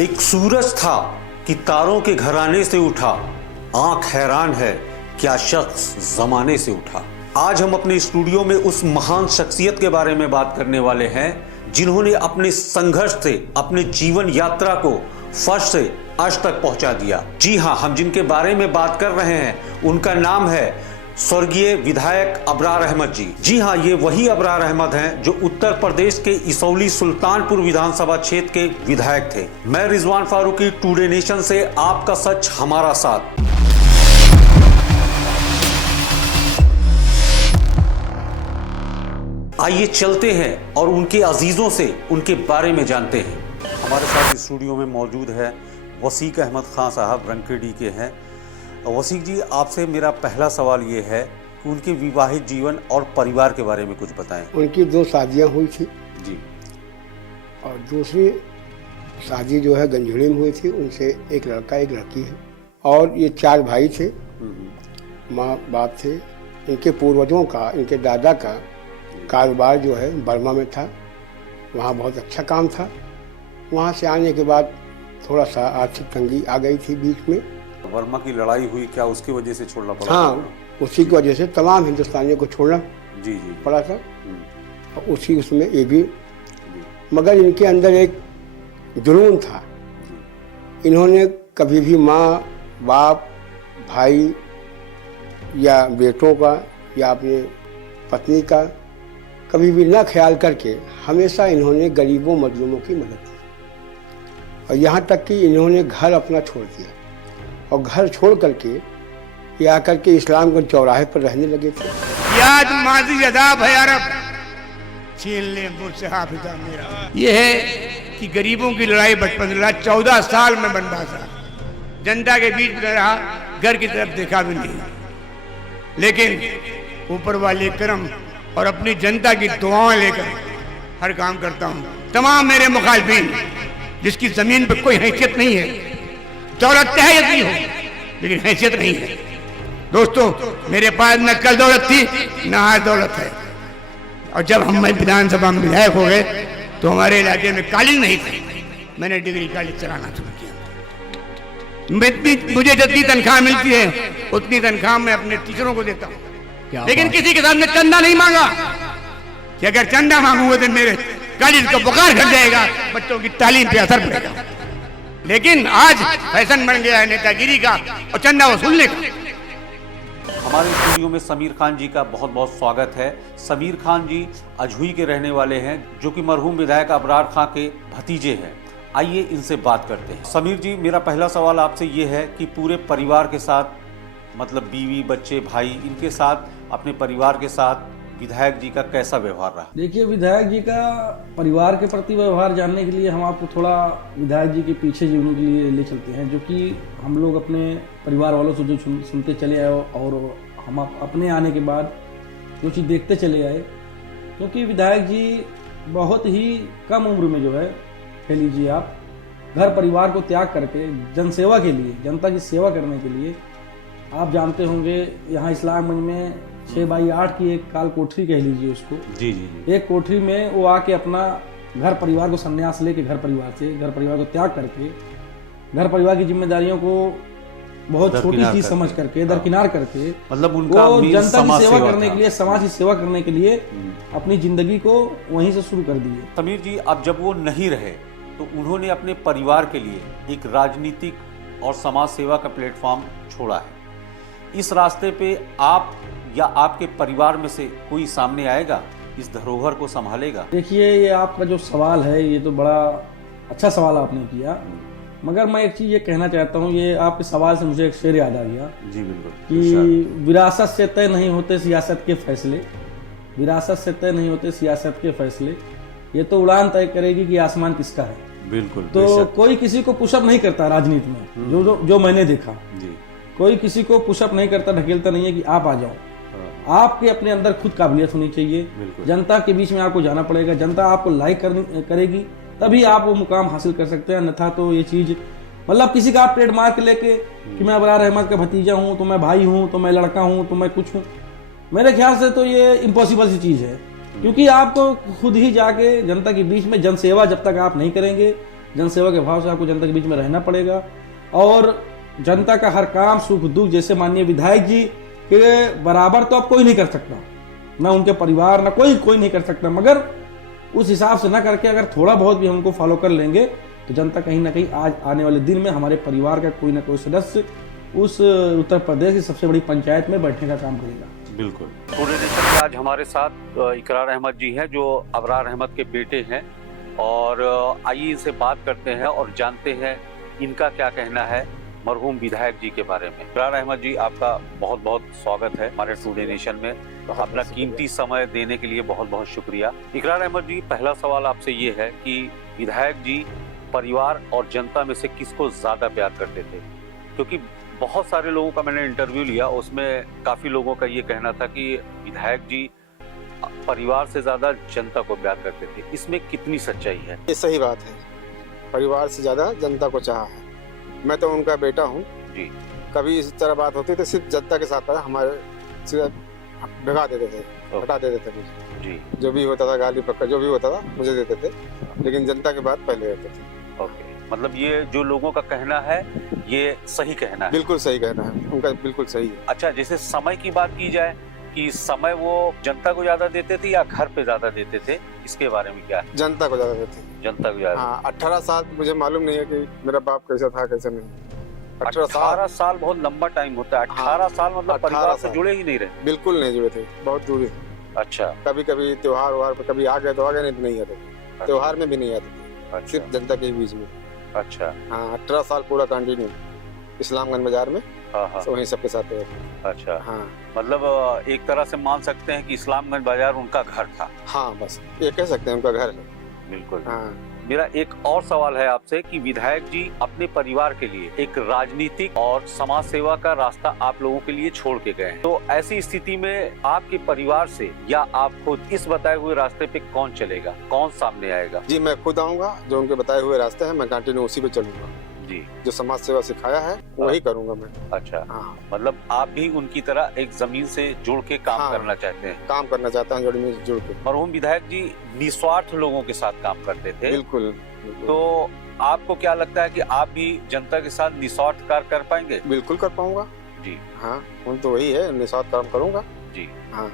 एक सूरज था कि तारों के घराने से उठा, आंख हैरान है क्या शख्स जमाने से उठा। आज हम अपने स्टूडियो में उस महान शख्सियत के बारे में बात करने वाले हैं जिन्होंने अपने संघर्ष से अपने जीवन यात्रा को फर्श से अर्श तक पहुंचा दिया। जी हां, हम जिनके बारे में बात कर रहे हैं उनका नाम है स्वर्गीय विधायक अबरार अहमद जी। जी हां, ये वही अबरार अहमद हैं जो उत्तर प्रदेश के इसौली सुल्तानपुर विधानसभा क्षेत्र के विधायक थे। मैं रिजवान फारूकी, टुडे नेशन से आपका सच हमारा साथ। आइए चलते हैं और उनके अजीजों से उनके बारे में जानते हैं। हमारे साथ स्टूडियो में मौजूद है वसीक अहमद खान साहब, रंगकेडी के हैं। वसीक जी, आपसे मेरा पहला सवाल ये है कि उनके विवाहित जीवन और परिवार के बारे में कुछ बताएं। उनकी 2 शादियां हुई थी जी, और दूसरी शादी जो है गंजड़ी में हुई थी। उनसे एक लड़का एक लड़की है और ये 4 भाई थे, माँ बाप थे। इनके पूर्वजों का, इनके दादा का कारोबार जो है बर्मा में था, वहाँ बहुत अच्छा काम था। वहाँ से आने के बाद थोड़ा सा आर्थिक तंगी आ गई थी बीच में। वर्मा की लड़ाई हुई, क्या उसकी वजह से छोड़ना पड़ा? हाँ, उसी की वजह से तमाम हिंदुस्तानियों को छोड़ना जी जी पड़ा था। और उसी उसमें ये भी, मगर इनके अंदर एक जुनून था। इन्होंने कभी भी माँ बाप, भाई या बेटों का या अपने पत्नी का कभी भी ना ख्याल करके हमेशा इन्होंने गरीबों मजलूमों की मदद की। और यहाँ तक कि इन्होंने घर अपना छोड़ दिया और घर छोड़ करके ये आकर के इस्लामगंज चौराहे पर रहने लगे थे। याद माजी अदाब है अरब, छीन ले मुझसे हाफिजा मेरा। ये है कि गरीबों की लड़ाई बचपन से 14 साल में बनवासा, जनता के बीच में रहा, घर की तरफ देखा भी नहीं। लेकिन ऊपर वाले करम और अपनी जनता की दुआएं लेकर हर काम करता हूँ। तमाम मेरे मुखालिफिन जिसकी जमीन पर कोई हैसियत नहीं है, दौलत चाहे नहीं हो लेकिन हैसियत नहीं है। दोस्तों, मेरे पास न कल दौलत थी न आज दौलत है। और जब हम विधानसभा में विधायक हो गए तो हमारे इलाके में कॉलेज नहीं थी। मैंने डिग्री कॉलेज चलाना शुरू किया। मुझे जितनी तनख्वाह मिलती है उतनी तनख्वाह मैं अपने टीचरों को देता हूँ, लेकिन किसी के सामने चंदा नहीं मांगा कि अगर चंदा मांगूंगा तो मेरे कॉलेज का बुखार घट जाएगा, बच्चों की तालीम पे असर पड़ेगा। लेकिन आज फैशन बन गया है नेतागिरी का और चंदा वसूलने का। हमारे स्टूडियो में समीर खान जी का बहुत बहुत स्वागत है। समीर खान जी अजहुई के रहने वाले हैं, जो कि मरहूम विधायक अबरार खान के भतीजे हैं। आइए इनसे बात करते हैं। समीर जी, मेरा पहला सवाल आपसे ये है कि पूरे परिवार के साथ, मतलब बीवी, बच्चे, भाई, इनके साथ, अपने परिवार के साथ विधायक जी का कैसा व्यवहार रहा? देखिए, विधायक जी का परिवार के प्रति व्यवहार जानने के लिए हम आपको थोड़ा विधायक जी के पीछे जीवन के लिए ले चलते हैं, जो कि हम लोग अपने परिवार वालों से जो सुनते चले आए और हम अपने आने के बाद जो चीज़ देखते चले आए। क्योंकि विधायक जी बहुत ही कम उम्र में जो है, कह लीजिए आप, घर परिवार को त्याग करके जनसेवा के लिए, जनता की सेवा करने के लिए, आप जानते होंगे यहाँ इस्लामगंज में 6x8 की एक काल कोठरी कह लीजिए उसको, जी जी जी, एक कोठरी में वो आके अपना घर परिवार को संन्यास लेके, घर परिवार को त्याग करके, घर परिवार की जिम्मेदारियों को बहुत छोटी चीज समझ करके दरकिनार करके, मतलब उनका जनता की सेवा करने के लिए, समाज की सेवा करने के लिए अपनी जिंदगी को वहीं से शुरू कर दी है। समीर जी, अब जब वो नहीं रहे तो उन्होंने अपने परिवार के लिए एक राजनीतिक और समाज सेवा का प्लेटफॉर्म छोड़ा है। इस रास्ते पे आप या आपके परिवार में से कोई सामने आएगा, इस धरोहर को संभालेगा? देखिए, ये आपका जो सवाल है ये तो बड़ा अच्छा सवाल आपने किया, मगर मैं एक चीज ये कहना चाहता हूँ। ये आपके सवाल से मुझे एक शेर याद आ गया। जी बिल्कुल, कि विरासत से तय नहीं होते सियासत के फैसले, विरासत से तय नहीं होते सियासत के फैसले, ये तो उड़ान तय करेगी कि आसमान किसका है। बिल्कुल। तो कोई किसी को पुशअप नहीं करता राजनीति में, जो मैंने देखा जी। कोई किसी को पुशअप नहीं करता, ढकेलता नहीं है कि आप आ जाओ। आपके अपने अंदर खुद काबिलियत होनी चाहिए। जनता के बीच में आपको जाना पड़ेगा, जनता आपको लाइक करेगी, तभी आप वो मुकाम हासिल कर सकते हैं। अन्यथा तो ये चीज, मतलब किसी का आप ट्रेडमार्क लेके कि मैं अबरार अहमद का भतीजा हूँ, तो मैं भाई हूँ, तो मैं लड़का हूँ, तो मैं कुछ हूँ, मेरे ख्याल से तो ये इम्पॉसिबल सी चीज है। क्योंकि आपको खुद ही जाके जनता के बीच में जनसेवा जब तक आप नहीं करेंगे, जनसेवा के भाव से आपको जनता के बीच में रहना पड़ेगा और जनता का हर काम सुख दुख, जैसे माननीय विधायक जी के बराबर तो अब कोई नहीं कर सकता, ना उनके परिवार, ना कोई नहीं कर सकता, मगर उस हिसाब से ना करके अगर थोड़ा बहुत भी हमको फॉलो कर लेंगे तो जनता कहीं ना कहीं आज आने वाले दिन में हमारे परिवार का कोई ना कोई सदस्य उस उत्तर प्रदेश की सबसे बड़ी पंचायत में बैठने का काम करेगा। बिल्कुल। टुडे नेशन में आज हमारे साथ इकरार अहमद जी हैं, जो अबरार अहमद के बेटे हैं, और आइए इनसे बात करते हैं और जानते हैं इनका क्या कहना है मरहूम विधायक जी के बारे में। इकरार अहमद जी, आपका बहुत बहुत स्वागत है हमारे टुडे नेशन में। अपना कीमती समय देने के लिए बहुत बहुत शुक्रिया। इकरार अहमद जी, पहला सवाल आपसे ये है कि विधायक जी परिवार और जनता में से किसको ज्यादा प्यार करते थे? क्योंकि बहुत सारे लोगों का मैंने इंटरव्यू लिया, उसमें काफी लोगों का ये कहना था कि विधायक जी परिवार से ज्यादा जनता को प्यार करते थे। इसमें कितनी सच्चाई है? ये सही बात है, परिवार से ज्यादा जनता को चाहा है। मैं तो उनका बेटा हूँ जी। कभी इस तरह बात होती तो सिर्फ जनता के साथ था, हमारे से भगा देते थे, हटा देते थे मुझे जी। जो भी होता था, गाली पक्का जो भी होता था मुझे देते थे, लेकिन जनता की बात पहले रहते थे। ओके, मतलब ये जो लोगों का कहना है ये सही कहना है? बिल्कुल सही कहना है उनका, बिल्कुल सही है। अच्छा, जैसे समय की बात की जाए कि समय वो जनता को ज्यादा देते थे या घर पे ज्यादा देते थे, इसके बारे में क्या है? जनता को ज्यादा देते थे। जनता को ज्यादा। हाँ, 18 साल मुझे मालूम नहीं है कि मेरा बाप कैसा था कैसा नहीं। 18 साल बहुत लंबा टाइम होता है। 18 साल मतलब 18 परिवार से साल। जुड़े ही नहीं रहे? बिल्कुल नहीं जुड़े थे, बहुत दूरी। अच्छा कभी कभी त्योहार व्योहार पे कभी आ गए तो आ गए, नहीं तो नहीं आते थे। त्योहार में भी नहीं आते थे, अच्छा सिर्फ जनता के बीच में। अच्छा। हाँ, 18 साल पूरा कंटिन्यू इस्लामगंज बाजार में हाँ हाँ। वहीं सबके साथ रहते। अच्छा, हाँ मतलब एक तरह से मान सकते हैं कि इस्लामगंज बाजार उनका घर था। हाँ, बस ये कह सकते हैं उनका घर है। बिल्कुल। हाँ, मेरा एक और सवाल है आपसे कि विधायक जी अपने परिवार के लिए एक राजनीतिक और समाज सेवा का रास्ता आप लोगों के लिए छोड़ के गए हैं, तो ऐसी स्थिति में आपके परिवार से या आप खुद इस बताए हुए रास्ते पे कौन चलेगा, कौन सामने आएगा? जी मैं खुद आऊँगा, जो उनके बताए हुए रास्ते हैं मैं कंटिन्यू उसी पे चलूंगा। जी। जो समाज सेवा सिखाया है वही करूंगा मैं। अच्छा, हाँ, मतलब आप भी उनकी तरह एक जमीन से जुड़ के काम हाँ। करना चाहते हैं? काम करना चाहता हूँ जमीन से जुड़ के। मरहूम विधायक जी निस्वार्थ लोगों के साथ काम करते थे, बिल्कुल। तो आपको क्या लगता है कि आप भी जनता के साथ निस्वार्थ कार्य कर पाएंगे? बिल्कुल कर पाऊंगा जी। हाँ, उन तो वही है, निस्वार्थ काम करूंगा जी। हाँ,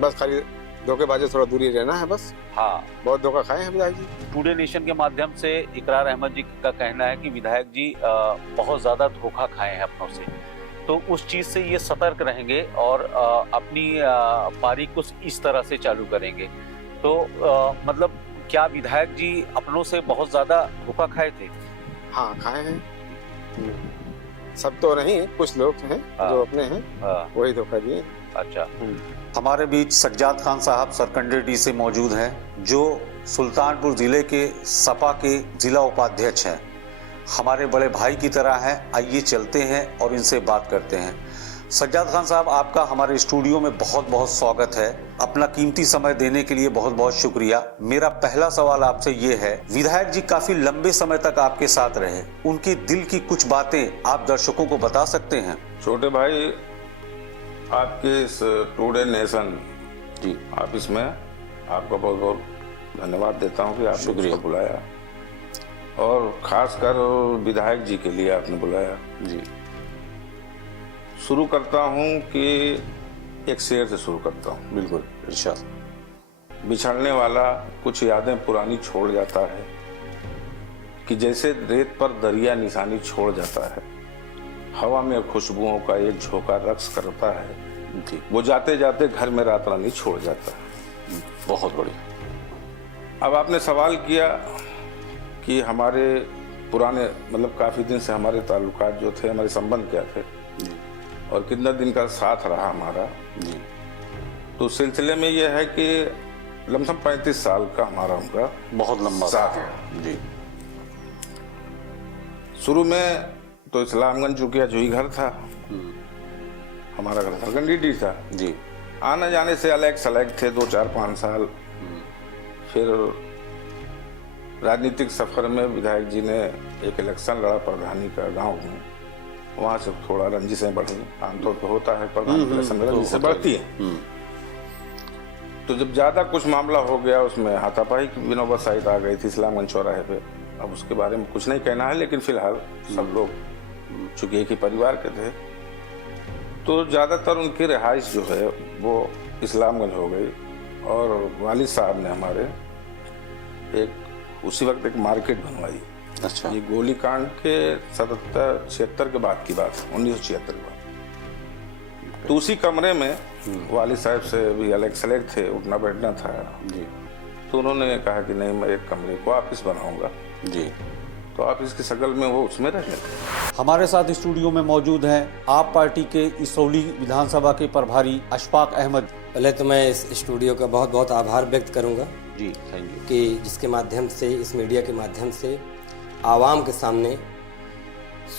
बस खाली धोखेबाजी से थोड़ा दूरी रहना है बस। हाँ, बहुत धोखा खाए हैं विधायक जी। टुडे नेशन के माध्यम से इकरार अहमद जी का कहना है कि विधायक जी बहुत ज्यादा धोखा खाए हैं अपनों से, तो उस चीज से ये सतर्क रहेंगे और अपनी पारी कुछ इस तरह से चालू करेंगे। तो मतलब क्या विधायक जी अपनों से बहुत ज्यादा धोखा खाए थे? हाँ, खाए हैं। सब तो नहीं, कुछ लोग हैं जो अपने हैं वही धोखा दिए। अच्छा। हमारे बीच सज्जाद खान साहब सरकंडी से मौजूद हैं, जो सुल्तानपुर जिले के सपा के जिला उपाध्यक्ष हैं। हमारे बड़े भाई की तरह हैं। आइए चलते हैं और इनसे बात करते हैं। सज्जाद खान साहब, आपका हमारे स्टूडियो में बहुत बहुत स्वागत है। अपना कीमती समय देने के लिए बहुत बहुत शुक्रिया। मेरा पहला सवाल आपसे ये है, विधायक जी काफी लंबे समय तक आपके साथ रहे, उनके दिल की कुछ बातें आप दर्शकों को बता सकते हैं? छोटे भाई, आपके इस टुडे नेशन जी ऑफिस में आपका बहुत बहुत धन्यवाद देता हूँ कि आपने मुझको बुलाया, और खासकर विधायक जी के लिए आपने बुलाया। जी। शुरू करता हूँ कि एक शेर से शुरू करता हूँ। बिल्कुल, इरशाद। बिछड़ने वाला कुछ यादें पुरानी छोड़ जाता है, कि जैसे रेत पर दरिया निशानी छोड़ जाता है, हवा में खुशबुओं का एक झोंका रक्स करता है, वो जाते जाते घर में रात रानी छोड़ जाता है। बहुत बढ़िया। अब आपने सवाल किया कि हमारे पुराने, मतलब काफी दिन से हमारे ताल्लुकात जो थे, हमारे संबंध क्या थे और कितना दिन का साथ रहा हमारा जी। तो सिलसिले में यह है कि लमसम 35 साल का हमारा उनका बहुत लंबा साथ है जी। शुरू में तो इस्लामगंज चुकिया जुई घर था, हमारा घर सरकंडी था जी। आने जाने से अलग सलग थे 2, 4, 5 साल। फिर राजनीतिक सफर में विधायक जी ने एक इलेक्शन लड़ा प्रधानी का गांव में, वहां से थोड़ा रंजिशें बढ़ी। आमतौर पर होता है प्रधान इलेक्शन में रंजिशें बढ़ती है। तो जब ज्यादा कुछ मामला हो गया, उसमें हाथापाई की भी नौबत शायद आ गई थी इस्लामगंज चौराहे पे, अब उसके बारे में कुछ नहीं कहना है, लेकिन फिलहाल सब लोग चूंकि एक ही परिवार के थे, तो ज़्यादातर उनकी रिहाइश जो है वो इस्लामगंज हो गई। और वालिद साहब ने हमारे उसी वक्त एक मार्केट बनवाई। अच्छा। ये गोलीकांड के 76 के बाद की बात है, 1976 के बाद। तो उसी कमरे में वालिद साहब से भी अलग सलेग थे, उठना बैठना था जी। तो उन्होंने कहा कि नहीं, मैं एक कमरे को ऑफिस बनाऊंगा जी। तो ऑफिस की शक्ल में वो उसमें रहे। हमारे साथ स्टूडियो में मौजूद हैं आप पार्टी के इसौली विधानसभा के प्रभारी अशफाक अहमद। पहले तो मैं इस स्टूडियो का बहुत बहुत आभार व्यक्त करूंगा जी, थैंक यू। कि जिसके माध्यम से, इस मीडिया के माध्यम से आवाम के सामने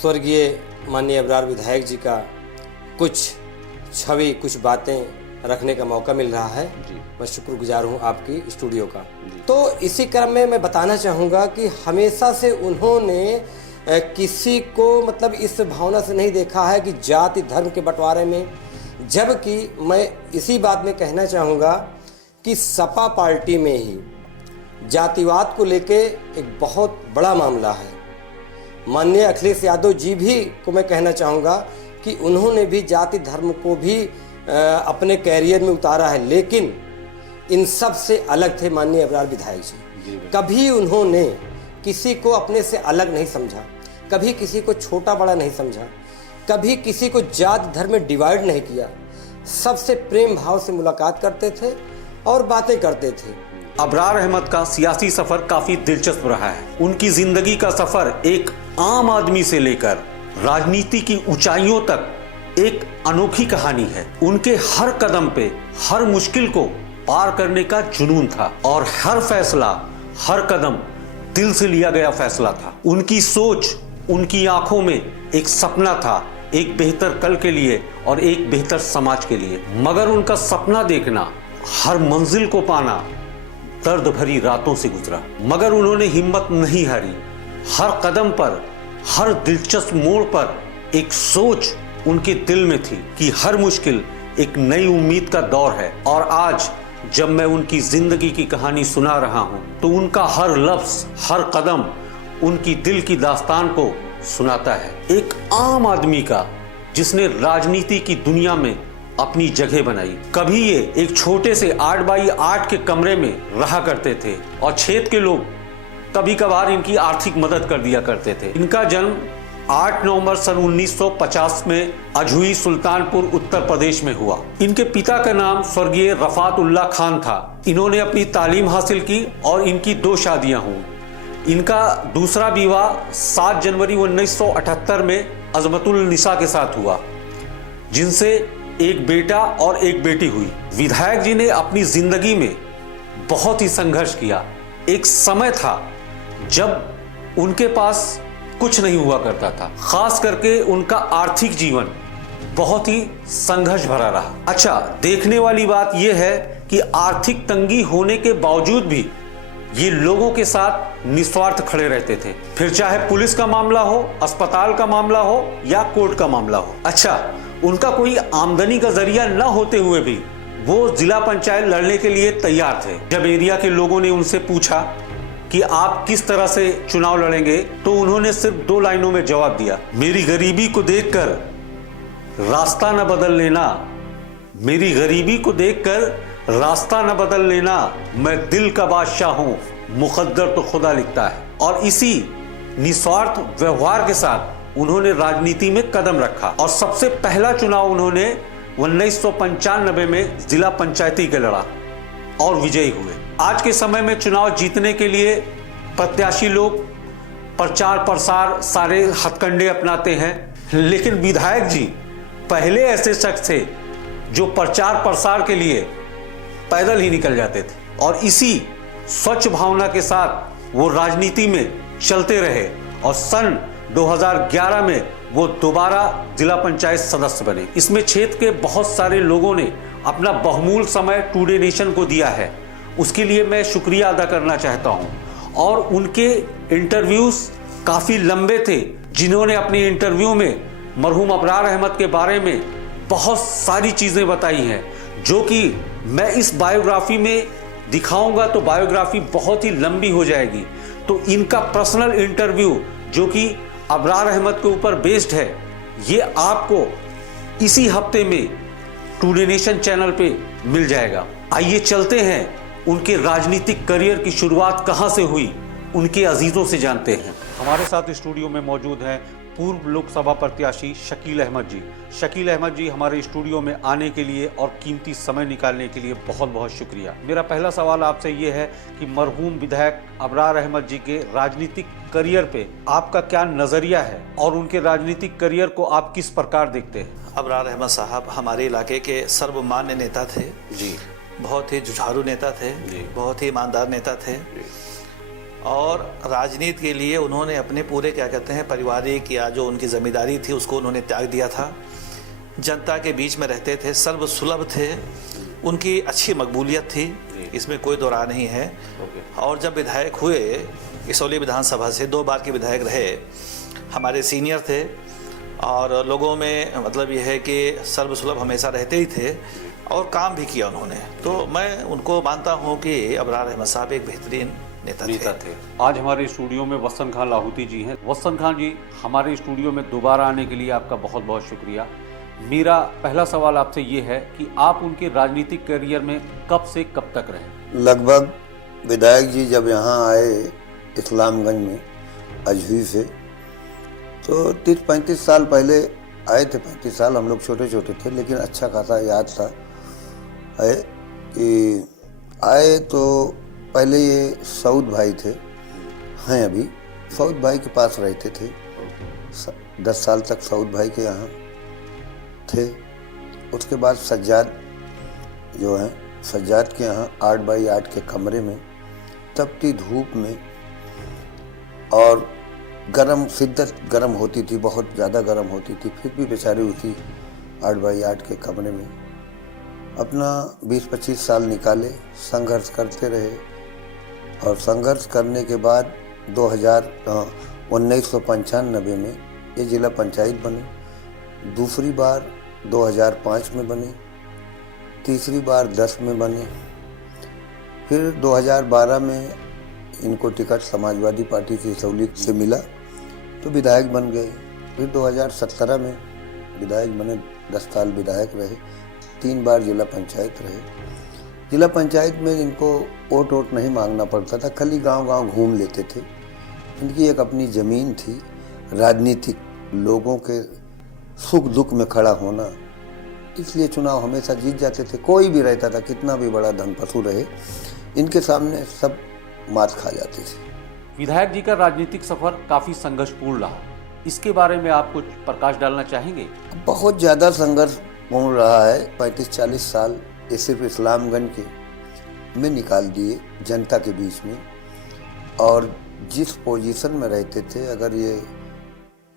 स्वर्गीय माननीय अबरार विधायक जी का कुछ छवि, कुछ बातें रखने का मौका मिल रहा है। मैं शुक्रगुजार हूं आपकी स्टूडियो का। तो इसी क्रम में मैं बताना चाहूँगा कि हमेशा से उन्होंने किसी को मतलब इस भावना से नहीं देखा है कि जाति धर्म के बंटवारे में, जबकि मैं इसी बात में कहना चाहूँगा कि सपा पार्टी में ही जातिवाद को लेके एक बहुत बड़ा मामला है। माननीय अखिलेश यादव जी भी को मैं कहना चाहूँगा कि उन्होंने भी जाति धर्म को भी अपने कैरियर में उतारा है, लेकिन इन सब से अलग थे माननीय अबरार विधायक जी। कभी उन्होंने किसी को अपने से अलग नहीं समझा, कभी किसी को छोटा बड़ा नहीं समझा, कभी किसी को जाति धर्म में डिवाइड नहीं किया। सबसे प्रेम भाव से मुलाकात करते थे और बातें करते थे। अबरार अहमद का सियासी सफर काफी दिलचस्प रहा है। उनकी जिंदगी का सफर एक आम आदमी से लेकर राजनीति की ऊंचाइयों तक एक अनोखी कहानी है। उनके हर कदम पे हर मुश्किल को पार करने का जुनून था और हर फैसला, हर कदम दिल से लिया गया फैसला था। उनकी सोच, उनकी आंखों में एक सपना था, एक बेहतर कल के लिए और एक बेहतर समाज के लिए। मगर उनका सपना देखना, हर मंजिल को पाना दर्द भरी रातों से गुजरा। मगर उन्होंने हिम्मत नहीं हारी। हर कदम पर, हर दिलचस्प मोड़ पर एक सोच उनके दिल में थी कि हर मुश्किल एक नई उम्मीद का दौर है। और आज जब मैं उनकी जिंदगी की कहानी सुना रहा हूं तो उनका हर लफ्ज, हर कदम उनकी दिल की दास्तान को सुनाता है। एक आम आदमी का जिसने राजनीति की दुनिया में अपनी जगह बनाई। कभी ये एक छोटे से 8x8 के कमरे में रहा करते थे और क्षेत्र के लोग कभी कभार इनकी आर्थिक मदद कर दिया करते थे। इनका जन्म 8 नवंबर सन 1950 में अझुई सुल्तानपुर उत्तर प्रदेश में हुआ। इनके पिता का नाम स्वर्गीय रफात उल्लाह खान था। इन्होंने अपनी तालीम हासिल की और इनकी 2 शादियां हुई। इनका दूसरा विवाह 7 जनवरी 1978 में अजमतुल निसा के साथ हुआ, जिनसे एक बेटा और एक बेटी हुई। विधायक जी ने अपनी जिंदगी में बहुत ही संघर्ष किया। एक समय था जब उनके पास कुछ नहीं हुआ करता था। खास करके उनका आर्थिक जीवन बहुत ही संघर्ष भरा रहा। अच्छा, देखने वाली बात यह है कि आर्थिक तंगी होने के बावजूद भी ये लोगों के साथ निस्वार्थ खड़े रहते थे, फिर चाहे पुलिस का मामला हो, अस्पताल का मामला हो या कोर्ट का मामला हो। अच्छा, उनका कोई आमदनी का जरिया न होते हुए भी वो जिला पंचायत लड़ने के लिए तैयार थे। जब एरिया के लोगों ने उनसे पूछा कि आप किस तरह से चुनाव लड़ेंगे, तो उन्होंने सिर्फ 2 लाइनों में जवाब दिया, मेरी गरीबी को देखकर रास्ता न बदल लेना, मेरी गरीबी को देखकर रास्ता न बदल लेना, मैं दिल का बादशाह हूं, मुकद्दर तो खुदा लिखता है। और इसी निस्वार्थ व्यवहार के साथ उन्होंने राजनीति में कदम रखा और सबसे पहला चुनाव उन्होंने 1995 में जिला पंचायती के लड़ा और विजयी हुए। आज के समय में चुनाव जीतने के लिए प्रत्याशी लोग प्रचार प्रसार सारे हथकंडे अपनाते हैं, लेकिन विधायक जी पहले ऐसे शख्स थे जो प्रचार प्रसार के लिए पैदल ही निकल जाते थे और इसी स्वच्छ भावना के साथ वो राजनीति में चलते रहे और सन 2011 में वो दोबारा जिला पंचायत सदस्य बने। इसमें क्षेत्र के बहुत सारे लोगों ने अपना बहुमूल्य समय टुडे नेशन को दिया है, उसके लिए मैं शुक्रिया अदा करना चाहता हूं। और उनके इंटरव्यूज काफ़ी लंबे थे, जिन्होंने अपने इंटरव्यू में मरहूम अबरार अहमद के बारे में बहुत सारी चीज़ें बताई हैं, जो कि मैं इस बायोग्राफी में दिखाऊंगा तो बायोग्राफी बहुत ही लंबी हो जाएगी। तो इनका पर्सनल इंटरव्यू जो कि अबरार अहमद के ऊपर बेस्ड है, ये आपको इसी हफ्ते में टुडे नेशन चैनल पे मिल जाएगा। आइए चलते हैं उनके राजनीतिक करियर की शुरुआत कहां से हुई, उनके अजीजों से जानते हैं। हमारे साथ स्टूडियो में मौजूद हैं पूर्व लोकसभा प्रत्याशी शकील अहमद जी। शकील अहमद जी, हमारे स्टूडियो में आने के लिए और कीमती समय निकालने के लिए बहुत बहुत शुक्रिया। मेरा पहला सवाल आपसे ये है कि मरहूम विधायक अबरार अहमद जी के राजनीतिक करियर पे आपका क्या नजरिया है और उनके राजनीतिक करियर को आप किस प्रकार देखते हैं? अबरार अहमद साहब हमारे इलाके के सर्वमान्य नेता थे जी, बहुत ही जुझारू नेता थे, बहुत ही ईमानदार नेता थे और राजनीति के लिए उन्होंने अपने पूरे क्या कहते हैं पारिवारिक या जो उनकी जिम्मेदारी थी उसको उन्होंने त्याग दिया था। जनता के बीच में रहते थे, सर्वसुलभ थे, उनकी अच्छी मकबूलियत थी, इसमें कोई दो राय नहीं है। और जब विधायक हुए इसौली विधानसभा से 2 बार के विधायक रहे, हमारे सीनियर थे और लोगों में मतलब यह है कि सर्वसुलभ हमेशा रहते ही थे और काम भी किया उन्होंने। तो मैं उनको मानता हूँ कि अबरार अहमद साहब एक बेहतरीन नेता थे। आज हमारे स्टूडियो में वसंत खान लाहौती जी हैं। वसंत खान जी, हमारे स्टूडियो में दोबारा आने के लिए आपका बहुत बहुत शुक्रिया। मेरा पहला सवाल आपसे ये है कि आप उनके राजनीतिक करियर में कब से कब तक रहे? लगभग विधायक जी जब यहाँ आए इस्लामगंज में अजवी से, तो 30-35 साल पहले आए थे। 35 साल हम लोग छोटे छोटे थे, लेकिन अच्छा खासा याद था है कि आए तो पहले ये सऊद भाई थे, हैं अभी, सऊद भाई के पास रहते थे। 10 साल तक सऊद भाई के यहाँ थे। उसके बाद सज्जाद जो हैं, सज्जाद के यहाँ 8x8 के कमरे में तपती धूप में, और गरम शिद्दत गरम होती थी, बहुत ज़्यादा गरम होती थी, फिर भी बेचारे उसी 8x8 के कमरे में अपना 20-25 साल निकाले, संघर्ष करते रहे। और संघर्ष करने के बाद 1995 में ये जिला पंचायत बने, दूसरी बार 2005 में बने, तीसरी बार 10 में बने, फिर 2012 में इनको टिकट समाजवादी पार्टी से इसौली से मिला तो विधायक बन गए। फिर 2017 में विधायक बने, 10 साल विधायक रहे, 3 बार जिला पंचायत रहे। जिला पंचायत में इनको वोट नहीं मांगना पड़ता था, खाली गांव-गांव घूम लेते थे। इनकी एक अपनी ज़मीन थी, राजनीतिक लोगों के सुख दुख में खड़ा होना, इसलिए चुनाव हमेशा जीत जाते थे। कोई भी रहता था, कितना भी बड़ा धनपशु रहे, इनके सामने सब मात खा जाते थे। विधायक जी का राजनीतिक सफर काफी संघर्षपूर्ण रहा, इसके बारे में आप कुछ प्रकाश डालना चाहेंगे? बहुत ज़्यादा संघर्षपूर्ण रहा है। 35-40 साल ये सिर्फ इस्लामगंज के में निकाल दिए जनता के बीच में। और जिस पोजीशन में रहते थे, अगर ये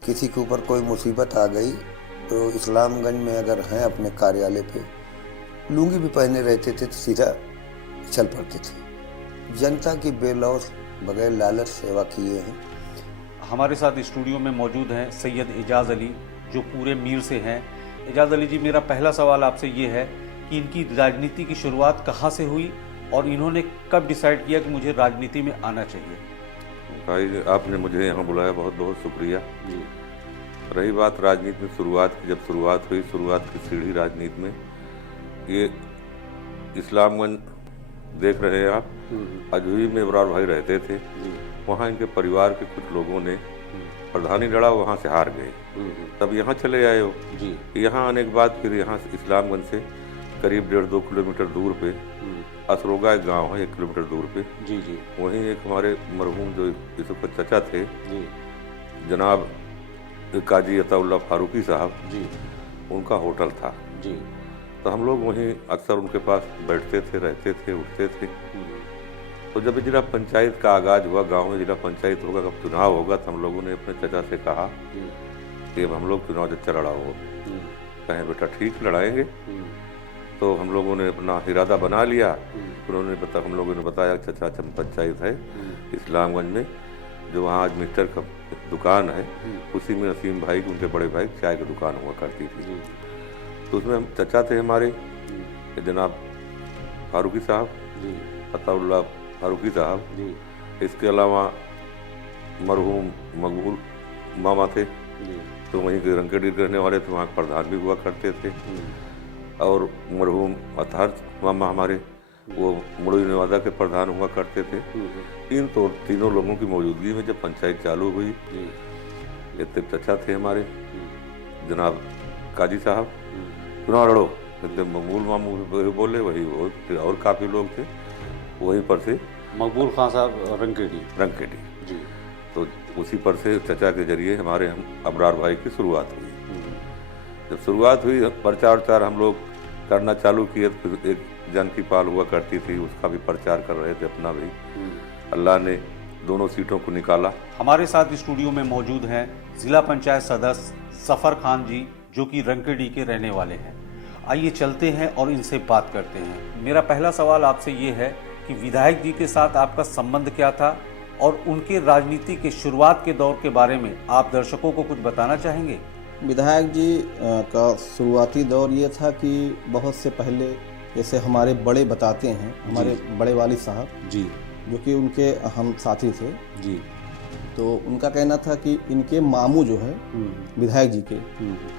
किसी के ऊपर कोई मुसीबत आ गई तो इस्लामगंज में अगर हैं अपने कार्यालय पे, लुंगी भी पहने रहते थे तो सीधा चल पड़ते थे। जनता की बेलौस बगैर लालच सेवा किए हैं। हमारे साथ स्टूडियो में मौजूद हैं सैयद एजाज अली, जो पूरे मीर से हैं। एजाज अली जी, मेरा पहला सवाल आपसे ये है कि इनकी राजनीति की शुरुआत कहाँ से हुई और इन्होंने कब डिसाइड किया कि मुझे राजनीति में आना चाहिए? भाई, आपने मुझे यहाँ बुलाया, बहुत बहुत शुक्रिया जी। रही बात राजनीति में शुरुआत की, जब शुरुआत हुई, शुरुआत की सीढ़ी राजनीति में ये इस्लामगंज देख रहे हैं आप, अजवी में अबरार भाई रहते थे। वहाँ इनके परिवार के कुछ लोगों ने प्रधानी लड़ा, वहाँ से हार गए, तब यहाँ चले आए हो जी। यहाँ आने के बाद फिर यहाँ इस्लामगंज से करीब 1.5-2 किलोमीटर दूर पे असरोगा एक गाँव है, 1 किलोमीटर दूर पे जी जी। वहीं एक हमारे मरहूम जो इस वक्त चचा थे जी, जनाब काजी अताउल्लाह फारूकी साहब जी, उनका होटल था जी। तो हम लोग वहीं अक्सर उनके पास बैठते थे, रहते थे, उठते थे। तो जब जिला पंचायत का आगाज हुआ, गांव में जिला पंचायत होगा, कब चुनाव होगा, तो हम लोगों ने अपने चचा से कहा कि अब हम लोग चुनाव जच्चा लड़ाओ। कहें बेटा ठीक लड़ाएंगे। तो हम लोगों ने अपना इरादा बना लिया। उन्होंने हम लोगों ने बताया चचा पंचायत है इस्लामगंज में, जो वहाँ आज मिस्टर का दुकान है, उसी में नसीम भाई उनके बड़े भाई चाय की दुकान हुआ करती थी। तो उसमें हम चचा थे हमारे जनाब फारूकी साहब, अताउल्लाह फारूकी साहब। इसके अलावा मरहूम मकबूल मामा थे, तो वहीं के रंकेडी रहने वाले थे, वहाँ प्रधान भी हुआ करते थे। और मरहूम अतहर मामा हमारे, वो मुड़ई नवादा के प्रधान हुआ करते थे। इन तो तीनों लोगों की मौजूदगी में जब पंचायत चालू हुई, इतने चचा थे हमारे जनाब काजी साहब, चुनाव लड़ो, एकदम मकबूल मामू बोले, वही वो और काफ़ी लोग थे। वहीं पर से मकबूल खान साहब रंकेडी जी, तो उसी पर से चचा के जरिए हमारे हम अबरार भाई की शुरुआत हुई। जब शुरुआत हुई, प्रचार उचार हम लोग करना चालू किए, फिर एक जानकी पाल हुआ करती थी, उसका भी प्रचार कर रहे थे अपना भी। अल्लाह ने दोनों सीटों को निकाला। हमारे साथ स्टूडियो में मौजूद हैं जिला पंचायत सदस्य सफर खान जी, जो कि रंकेडी के रहने वाले हैं। आइए चलते हैं और इनसे बात करते हैं। मेरा पहला सवाल आपसे ये है कि विधायक जी के साथ आपका संबंध क्या था, और उनके राजनीति के शुरुआत के दौर के बारे में आप दर्शकों को कुछ बताना चाहेंगे? विधायक जी का शुरुआती दौर ये था कि बहुत से पहले, जैसे हमारे बड़े बताते हैं, हमारे बड़े वालिद साहब जी, जो कि उनके हम साथी थे जी, तो उनका कहना था कि इनके मामू जो है विधायक जी के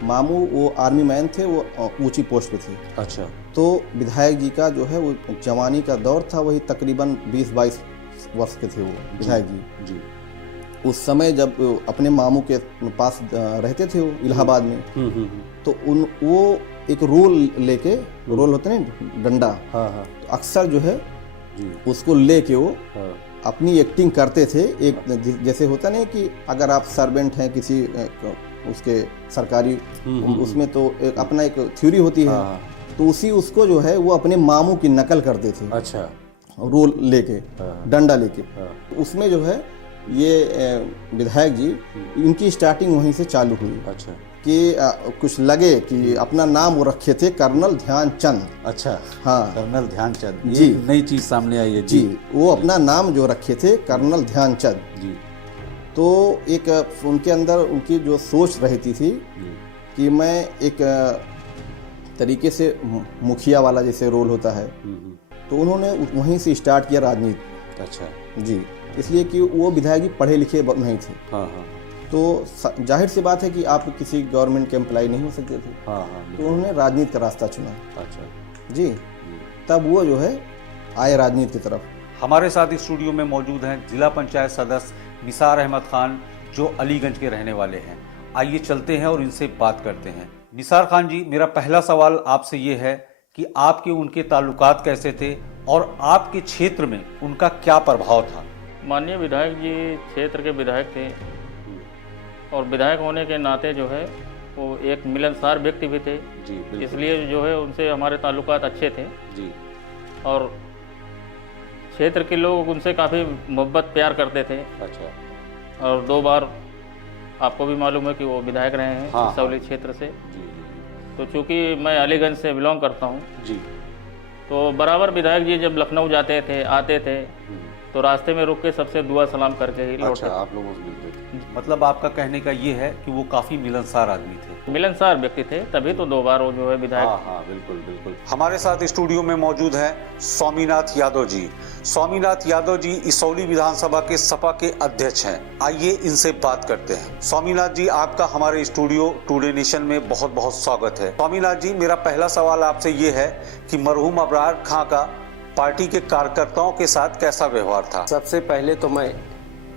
मामू, वो आर्मी मैन थे, वो ऊंची पोस्ट पे थे। अच्छा। तो विधायक जी का जो है वो जवानी का दौर था, वही तकरीबन 20-22 वर्ष के थे वो विधायक जी। उस समय जब अपने मामू के पास रहते थे वो इलाहाबाद में, तो वो एक रोल लेके, रोल होते हैं डंडा, तो अक्सर जो है उसको लेके वो अपनी एक्टिंग करते थे। एक जैसे होता नहीं कि अगर आप सर्वेंट हैं किसी उसके सरकारी, उसमें तो अपना एक थ्योरी होती है, तो उसको जो है वो अपने मामू की नकल करते थे। अच्छा। रोल लेके, डंडा लेके, उसमें जो है ये विधायक जी, इनकी स्टार्टिंग वहीं से चालू हुई। अच्छा। कि कुछ लगे कि अपना नाम वो रखे थे कर्नल ध्यानचंद। अच्छा। हाँ, कर्नल ध्यानचंद जी, नई चीज सामने आई है जी। वो अपना नाम जो रखे थे कर्नल ध्यानचंद जी। तो एक उनके अंदर उनकी जो सोच रहती थी कि मैं एक तरीके से मुखिया वाला जैसे रोल होता है, तो उन्होंने वहीं से स्टार्ट किया राजनीति। अच्छा जी, इसलिए कि वो विधायक जी पढ़े लिखे नहीं थे। हाँ। तो जाहिर सी बात है कि आप किसी गवर्नमेंट के एम्प्लॉय नहीं हो सकते थे। हाँ। तो उन्होंने राजनीति का रास्ता चुना। अच्छा जी, तब वो जो है आए राजनीति की तरफ। हमारे साथ स्टूडियो में मौजूद हैं जिला पंचायत सदस्य निसार अहमद खान, जो अलीगंज के रहने वाले हैं। आइए चलते हैं और इनसे बात करते हैं। निसार खान जी, मेरा पहला सवाल आपसे ये है कि आपके उनके ताल्लुकात कैसे थे और आपके क्षेत्र में उनका क्या प्रभाव था? माननीय विधायक जी क्षेत्र के विधायक थे, और विधायक होने के नाते जो है वो एक मिलनसार व्यक्ति भी थे जी, इसलिए जो है उनसे हमारे ताल्लुकात अच्छे थे जी। और क्षेत्र के लोग उनसे काफ़ी मोहब्बत प्यार करते थे। अच्छा। और 2 बार आपको भी मालूम है कि वो विधायक रहे हैं हाँ, सौली क्षेत्र से। जी। तो चूँकि मैं अलीगंज से बिलोंग करता हूँ, जी, तो बराबर विधायक जी जब लखनऊ जाते थे, आते थे, तो रास्ते में रुक के सबसे दुआ सलाम करके ही लौटते। अच्छा, आप लोगों से मिलते थे। मतलब आपका कहने का ये है कि वो काफी मिलनसार आदमी थे, मिलनसार व्यक्ति थे, तभी तो 2 बार वो जो है विधायक। हाँ, बिल्कुल। हमारे साथ स्टूडियो में मौजूद हैं स्वामीनाथ यादव जी। स्वामीनाथ यादव जी इसौली विधानसभा के सपा के अध्यक्ष हैं। आइए इनसे बात करते हैं। स्वामीनाथ जी, आपका हमारे स्टूडियो टुडे नेशन में बहुत बहुत स्वागत है। स्वामीनाथ जी, मेरा पहला सवाल आपसे ये है कि मरहूम अबरार खां का पार्टी के कार्यकर्ताओं के साथ कैसा व्यवहार था? सबसे पहले तो मैं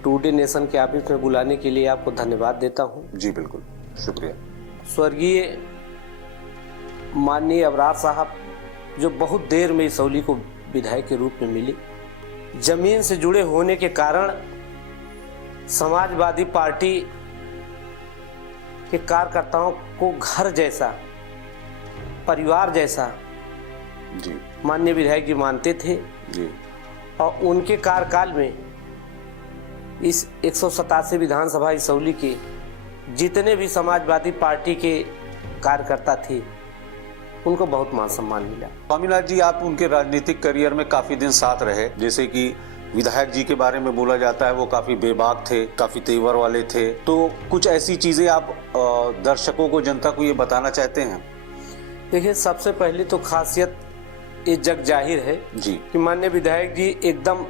टुडे नेशन के ऑफिस में बुलाने के लिए आपको धन्यवाद देता हूं। जी बिल्कुल, शुक्रिया। स्वर्गीय माननीय अबरार साहब, जो बहुत देर में इसौली को विधायक के रूप में मिली, जमीन से जुड़े होने के कारण समाजवादी पार्टी के कार्यकर्ताओं को घर जैसा, परिवार जैसा जी माननीय विधायक जी मानते थे जी। और उनके कार्यकाल में इस 187 विधानसभा इसौली के जितने भी समाजवादी पार्टी के कार्यकर्ता थे, उनको बहुत मान सम्मान मिला। स्वामीनाथ जी, आप उनके राजनीतिक करियर में काफी दिन साथ रहे। जैसे कि विधायक जी के बारे में बोला जाता है वो काफी बेबाक थे, काफी तेवर वाले थे, तो कुछ ऐसी चीजें आप दर्शकों को, जनता को ये बताना चाहते हैं? देखिए, सबसे पहले तो खासियत ये जग जाहिर है जी कि माननीय विधायक जी एकदम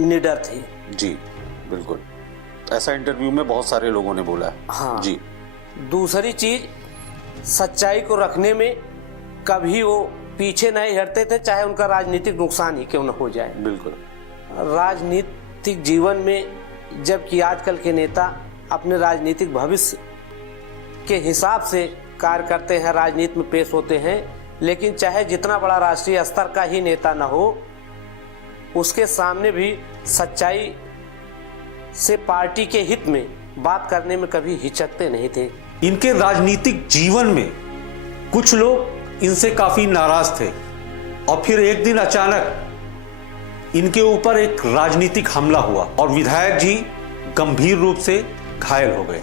निडर थे। जी बिल्कुल। ऐसा इंटरव्यू में बहुत सारे लोगों ने बोला है। हाँ जी। दूसरी चीज, सच्चाई को रखने में कभी वो पीछे नहीं हटते थे, चाहे उनका राजनीतिक नुकसान ही क्यों न हो जाए। बिल्कुल। राजनीतिक जीवन में जबकि आजकल के नेता अपने राजनीतिक भविष्य के हिसाब से कार्य करते हैं, राजनीति में पेश होते हैं, लेकिन चाहे जितना बड़ा राष्ट्रीय स्तर का ही नेता न हो, उसके सामने भी सच्चाई से पार्टी के हित में बात करने में कभी हिचकते नहीं थे। इनके राजनीतिक जीवन में कुछ लोग इनसे काफी नाराज थे और फिर एक दिन अचानक इनके ऊपर एक राजनीतिक हमला हुआ और विधायक जी गंभीर रूप से घायल हो गए।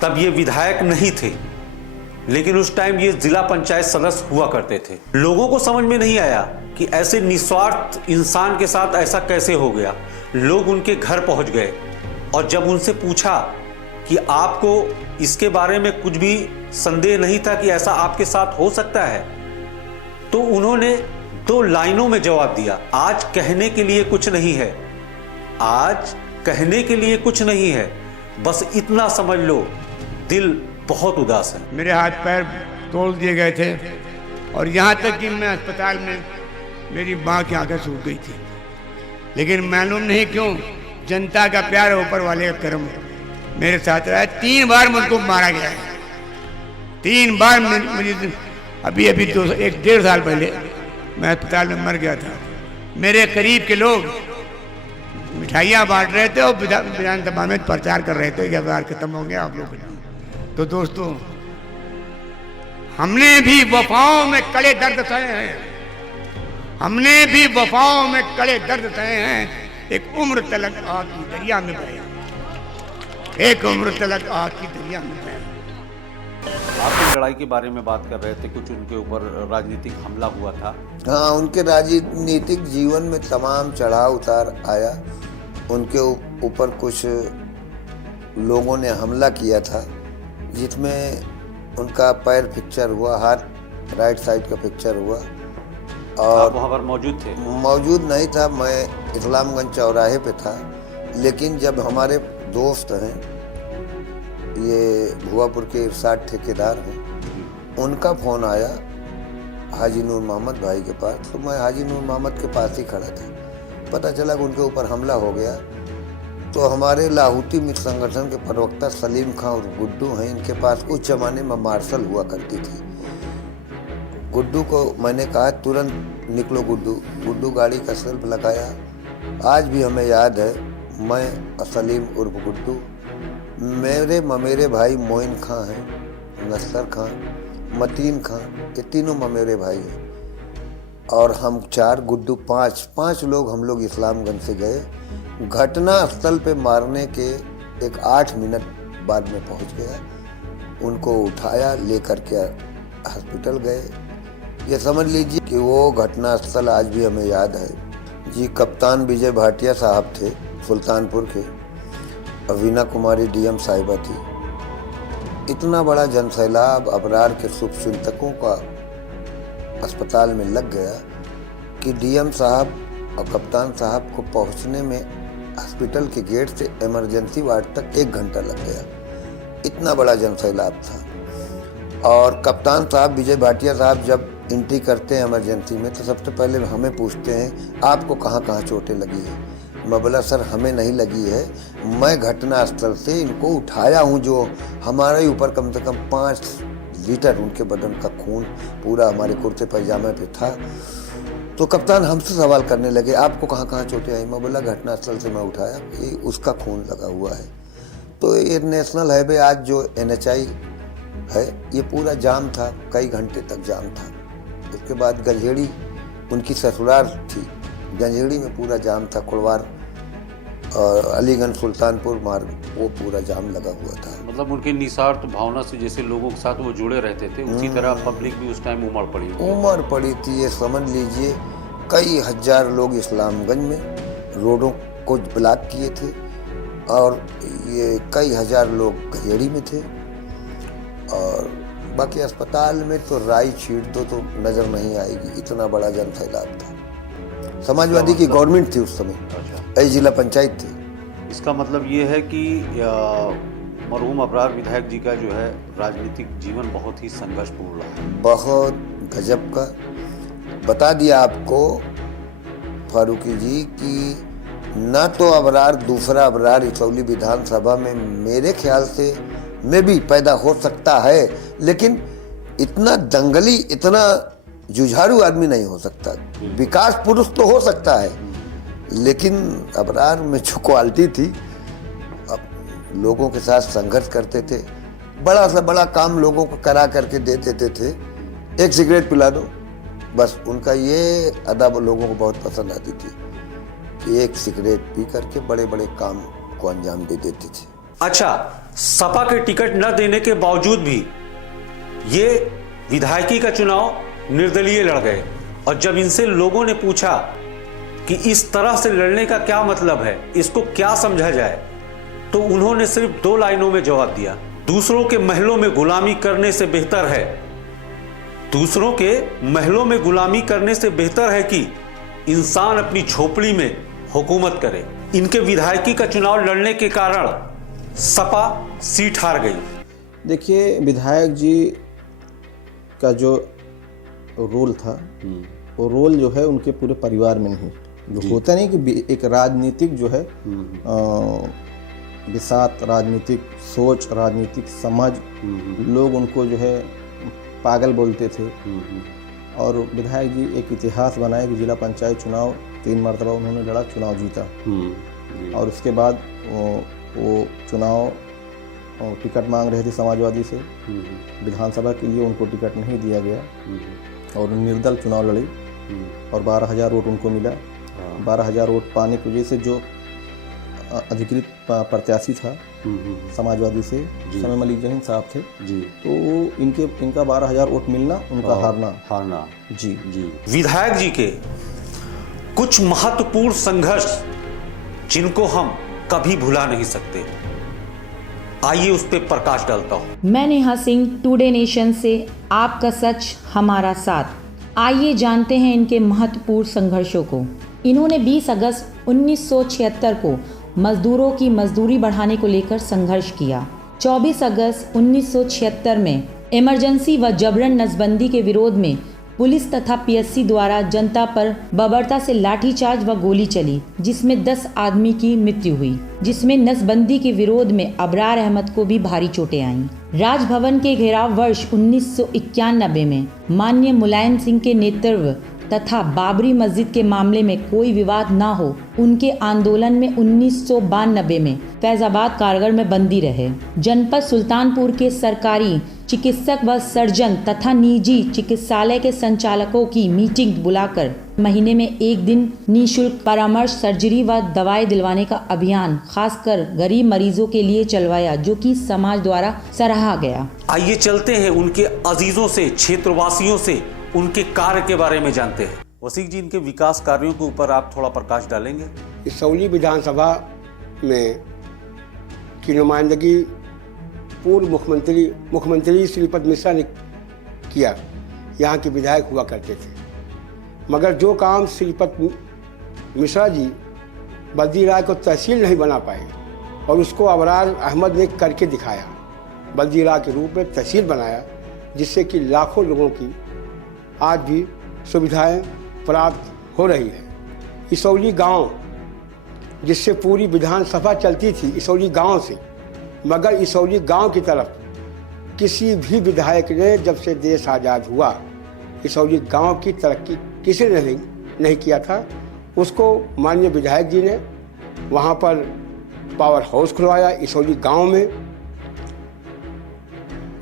तब ये विधायक नहीं थे, लेकिन उस टाइम ये जिला पंचायत सदस्य हुआ करते थे। लोगों को समझ में नहीं आया कि ऐसे निस्वार्थ इंसान के साथ ऐसा कैसे हो गया। लोग उनके घर पहुंच गए और जब उनसे पूछा कि आपको इसके बारे में कुछ भी संदेह नहीं था कि ऐसा आपके साथ हो सकता है, तो उन्होंने 2 लाइनों में जवाब दिया, आज कहने के लिए कुछ नहीं है, आज कहने के लिए कुछ नहीं है, बस इतना समझ लो, दिल बहुत उदास है। मेरे हाथ पैर तोड़ दिए गए थे और यहाँ तक कि मैं अस्पताल में मेरी माँ की आंखें सूख गई थी, लेकिन मालूम नहीं क्यों जनता का प्यार ऊपर वाले का कर्म मेरे साथ रहा। 3 बार मुझको मारा गया है, 3 बार मुझे अभी 1-1.5 साल पहले मैं अस्पताल में मर गया था। मेरे करीब के लोग मिठाइयाँ बांट रहे थे और विधानसभा में प्रचार कर रहे थे कि अखबार खत्म हो गया आप लोग। तो दोस्तों, हमने भी वफाओं में कड़े दर्द सहे हैं, हमने भी वफाओं में कड़े दर्द सहे हैं। एक उम्र तलक आग की दरिया में बहे, एक उम्र तलक आग की दरिया में बहे। आपकी लड़ाई के बारे में बात कर रहे थे, कुछ उनके ऊपर राजनीतिक हमला हुआ था। हाँ, उनके राजनीतिक जीवन में तमाम चढ़ाव उतार आया। उनके ऊपर कुछ लोगों ने हमला किया था, जिसमें उनका पैर फ्रैक्चर हुआ, हाथ राइट साइड का फ्रैक्चर हुआ। और आप वहाँ पर मौजूद थे? मौजूद नहीं था, मैं इस्लामगंज चौराहे पे था। लेकिन जब हमारे दोस्त हैं, ये भुआपुर के इरशाद ठेकेदार हैं, उनका फ़ोन आया हाजी नूर मोहम्मद भाई के पास, तो मैं हाजी नूर मोहम्मद के पास ही खड़ा था। पता चला कि उनके ऊपर हमला हो गया। तो हमारे लाहौती मित्र संगठन के प्रवक्ता सलीम खां और गुड्डू हैं, इनके पास उस जमाने में मार्शल हुआ करती थी। गुड्डू को मैंने कहा तुरंत निकलो गुड्डू। गुड्डू गाड़ी का सेल्फ लगाया। आज भी हमें याद है, मैं सलीम उर्फ गुड्डू, मेरे ममेरे भाई मोइन खां हैं, नस्तर खां, मतीन खां, ये तीनों ममेरे भाई हैं, और हम 4, गुड्डू 5 लोग हम लोग इस्लामगंज से गए। घटना स्थल पे मारने के 8 मिनट बाद में पहुंच गया। उनको उठाया, लेकर के हॉस्पिटल गए। ये समझ लीजिए कि वो घटना स्थल आज भी हमें याद है। जी, कप्तान विजय भाटिया साहब थे सुल्तानपुर के, और वीना कुमारी डीएम साहिबा थी। इतना बड़ा जनसैलाब अबरार के शुभचिंतकों का अस्पताल में लग गया कि डीएम साहब और कप्तान साहब को पहुंचने में हॉस्पिटल के गेट से इमरजेंसी वार्ड तक 1 घंटा लग गया। इतना बड़ा जनसैलाब था। और कप्तान साहब विजय भाटिया साहब जब एंट्री करते हैं इमरजेंसी में, तो सबसे पहले हमें पूछते हैं आपको कहाँ कहाँ चोटें लगी है। मैं बोला सर हमें नहीं लगी है, मैं घटना स्थल से इनको उठाया हूँ, जो हमारे ऊपर कम से कम 5 लीटर उनके बदन का खून पूरा हमारे कुर्ते पैजामे पे था। तो कप्तान हमसे सवाल करने लगे आपको कहाँ कहाँ चोटें आई। मैं बोला घटना स्थल से मैं उठाया, ये उसका खून लगा हुआ है। तो ये नेशनल हाईवे आज जो NHI है, ये पूरा जाम था, कई घंटे तक जाम था। उसके बाद गंजेड़ी उनकी ससुराल थी, गंजेड़ी में पूरा जाम था। कुड़वार और अलीगंज सुल्तानपुर मार्ग, वो पूरा जाम लगा हुआ था। मतलब उनके निस्वार्थ भावना से जैसे लोगों के साथ वो जुड़े रहते थे, उसी तरह पब्लिक भी उस टाइम उमड़ पड़ी थी। ये समझ लीजिए कई हजार लोग इस्लामगंज में रोडों को ब्लॉक किए थे, और ये कई हजार लोग गंजेड़ी में थे। और बाकी अस्पताल में तो राई छीट दो तो नजर नहीं आएगी, इतना बड़ा जनसैलाब था। समाजवादी की गवर्नमेंट थी उस समय, कई जिला पंचायत थे। इसका मतलब ये है कि मरहूम अबरार विधायक जी का जो है राजनीतिक जीवन बहुत ही संघर्षपूर्ण रहा है। बहुत गजब का बता दिया आपको फारूकी जी कि न तो अबरार दूसरा अबरार इसौली विधानसभा में मेरे ख्याल से में भी पैदा हो सकता है, लेकिन इतना दंगली, इतना जुझारू आदमी नहीं हो सकता। विकास पुरुष तो हो सकता है, लेकिन अबरार में जो क्वालिटी थी, अब लोगों के साथ संघर्ष करते थे, बड़ा से बड़ा काम लोगों को करा करके दे देते थे। एक सिगरेट पिला दो, बस उनका ये अदा लोगों को बहुत पसंद आती थी कि एक सिगरेट पी करके बड़े बड़े काम को अंजाम दे देते थे। अच्छा, सपा के टिकट न देने के बावजूद भी ये विधायकी का चुनाव निर्दलीय लड़ गए, और जब इनसे लोगों ने पूछा कि इस तरह से लड़ने का क्या मतलब है, इसको क्या समझा जाए, तो उन्होंने सिर्फ 2 लाइनों में जवाब दिया, दूसरों के महलों में गुलामी करने से बेहतर है, दूसरों के महलों में गुलामी करने से बेहतर है कि इंसान अपनी झोपड़ी में हुकूमत करे। इनके विधायकी का चुनाव लड़ने के कारण सपा सीट हार गई। देखिए, विधायक जी का जो रोल था, वो रोल जो है उनके पूरे परिवार में नहीं, जो होता नहीं कि एक राजनीतिक जो है बिसात, राजनीतिक सोच, राजनीतिक समझ, लोग उनको जो है पागल बोलते थे। और विधायक जी एक इतिहास बनाए कि जिला पंचायत चुनाव 3 मरतबा उन्होंने लड़ा, चुनाव जीता, और उसके बाद वो चुनाव टिकट मांग रहे थे समाजवादी से, विधानसभा के लिए उनको टिकट नहीं दिया गया और निर्दल चुनाव लड़ी और 12,000 वोट उनको मिला। 12,000 वोट पाने की वजह से जो अधिकृत प्रत्याशी था समाजवादी से, समय मलिक जहीन साहब थे जी, तो इनका 12,000 वोट मिलना, उनका हारना जी। विधायक जी के कुछ महत्वपूर्ण संघर्ष जिनको हम कभी भुला नहीं सकते, आइए उस पर प्रकाश डालता हूं। मैं नेहा सिंह, टुडे नेशन से आपका सच हमारा साथ। आइए जानते हैं इनके महत्वपूर्ण संघर्षों को। इन्होंने 20 अगस्त 1976 को मजदूरों की मजदूरी बढ़ाने को लेकर संघर्ष किया। 24 अगस्त 1976 में इमरजेंसी व जबरन नसबंदी के विरोध में पुलिस तथा पीएससी द्वारा जनता पर बर्बरता से लाठीचार्ज व गोली चली, जिसमें 10 आदमी की मृत्यु हुई, जिसमें नसबंदी के विरोध में अबरार अहमद को भी भारी चोटें आईं। राजभवन के घेराव वर्ष 1991 में माननीय मुलायम सिंह के नेतृत्व तथा बाबरी मस्जिद के मामले में कोई विवाद न हो, उनके आंदोलन में 1992 में फैजाबाद कारागार में बंदी रहे। जनपद सुल्तानपुर के सरकारी चिकित्सक व सर्जन तथा निजी चिकित्सालय के संचालकों की मीटिंग बुलाकर महीने में 1 दिन निःशुल्क परामर्श, सर्जरी व दवाई दिलवाने का अभियान खासकर गरीब मरीजों के लिए चलवाया, जो कि समाज द्वारा सराहा गया। आइए चलते हैं उनके अजीजों से, क्षेत्रवासियों से उनके कार्य के बारे में जानते हैं। वसीक जी, इनके विकास कार्यों के ऊपर आप थोड़ा प्रकाश डालेंगे? इसौली विधानसभा में की नुमाइंदगी पूर्व मुख्यमंत्री श्रीपद मिश्रा ने किया। यहाँ के विधायक हुआ करते थे, मगर जो काम श्रीपद मिश्रा जी बद्री राय को तहसील नहीं बना पाए और उसको अबरार अहमद ने करके दिखाया, बद्री राय के रूप में तहसील बनाया, जिससे कि लाखों लोगों की आज भी सुविधाएं प्राप्त हो रही है। इसौली गांव, जिससे पूरी विधानसभा चलती थी इसौली गांव से, मगर इसौली गांव की तरफ किसी भी विधायक ने जब से देश आज़ाद हुआ इसौली गांव की तरक्की किसी ने नहीं किया था। उसको माननीय विधायक जी ने वहां पर पावर हाउस खुलवाया इसौली गांव में,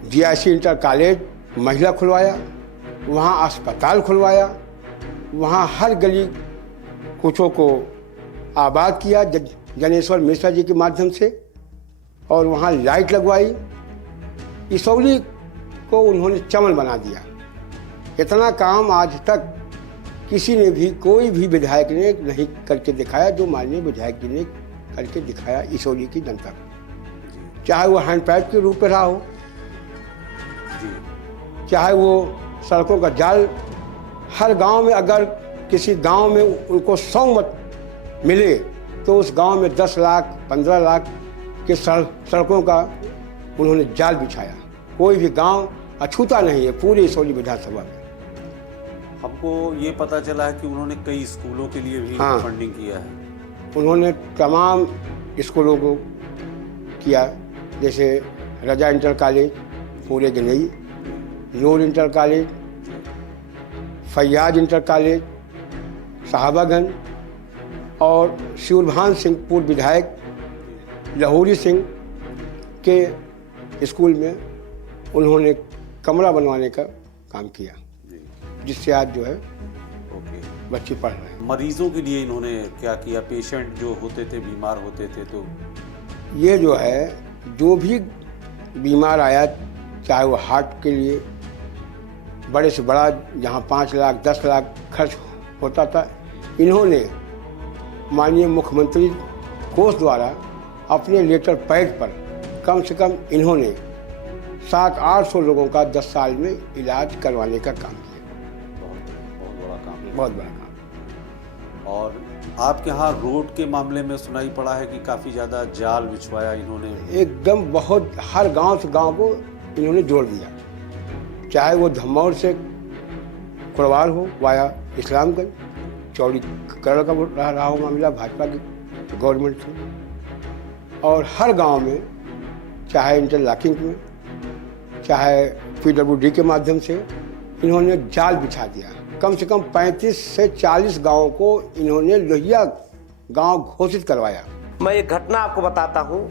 जीआईसी इंटर कॉलेज महिला खुलवाया, वहाँ अस्पताल खुलवाया, वहाँ हर गली कुछों को आबाद किया जनेश्वर मिश्रा जी के माध्यम से, और वहाँ लाइट लगवाई। इसौली को उन्होंने चमन बना दिया। इतना काम आज तक किसी ने भी, कोई भी विधायक ने नहीं करके दिखाया जो माननीय विधायक जी ने करके दिखाया इसौली की जनता को। चाहे वो हैंडपैप के रूप में रहा हो, चाहे वो सड़कों का जाल, हर गांव में अगर किसी गांव में उनको 100 मत मिले तो उस गांव में 10 लाख 15 लाख के सड़कों का उन्होंने जाल बिछाया। कोई भी गांव अछूता नहीं है पूरी इसौली विधानसभा में। हमको ये पता चला है कि उन्होंने कई स्कूलों के लिए भी हाँ। फंडिंग किया है। उन्होंने तमाम स्कूलों को किया, जैसे रजा इंटर कॉलेज पूरे गनई, Noor inter college, Faiyaz inter college, Sahabganj, और शिवभान सिंह पूर्व विधायक लाहौरी सिंह के स्कूल में उन्होंने कमरा बनवाने का काम किया, जिससे आज जो है बच्चे पढ़ रहे हैं। मरीजों के लिए इन्होंने क्या किया? पेशेंट जो होते थे, बीमार होते थे, तो ये जो है जो भी बीमार आया, चाहे वो हार्ट के लिए बड़े से बड़ा जहाँ 5 लाख 10 लाख खर्च होता था, इन्होंने माननीय मुख्यमंत्री कोष द्वारा अपने लेटर पैड पर कम से कम इन्होंने 700-800 लोगों का 10 साल में इलाज करवाने का काम किया। बहुत बड़ा काम है। बहुत बड़ा काम। और आपके यहाँ रोड के मामले में सुनाई पड़ा है कि काफ़ी ज़्यादा जाल बिछवाया इन्होंने। एकदम बहुत, हर गांव से गांव को इन्होंने जोड़ दिया, चाहे वो धमौर से कुड़वार हो वाया इस्लामगंज, चौड़ी करण का रहा हो मामला भाजपा की गवर्नमेंट से, और हर गांव में चाहे इंटरलॉकिंग में चाहे PWD के माध्यम से इन्होंने जाल बिछा दिया। कम से कम 35 से 40 गांवों को इन्होंने लोहिया गांव घोषित करवाया। मैं एक घटना आपको बताता हूँ।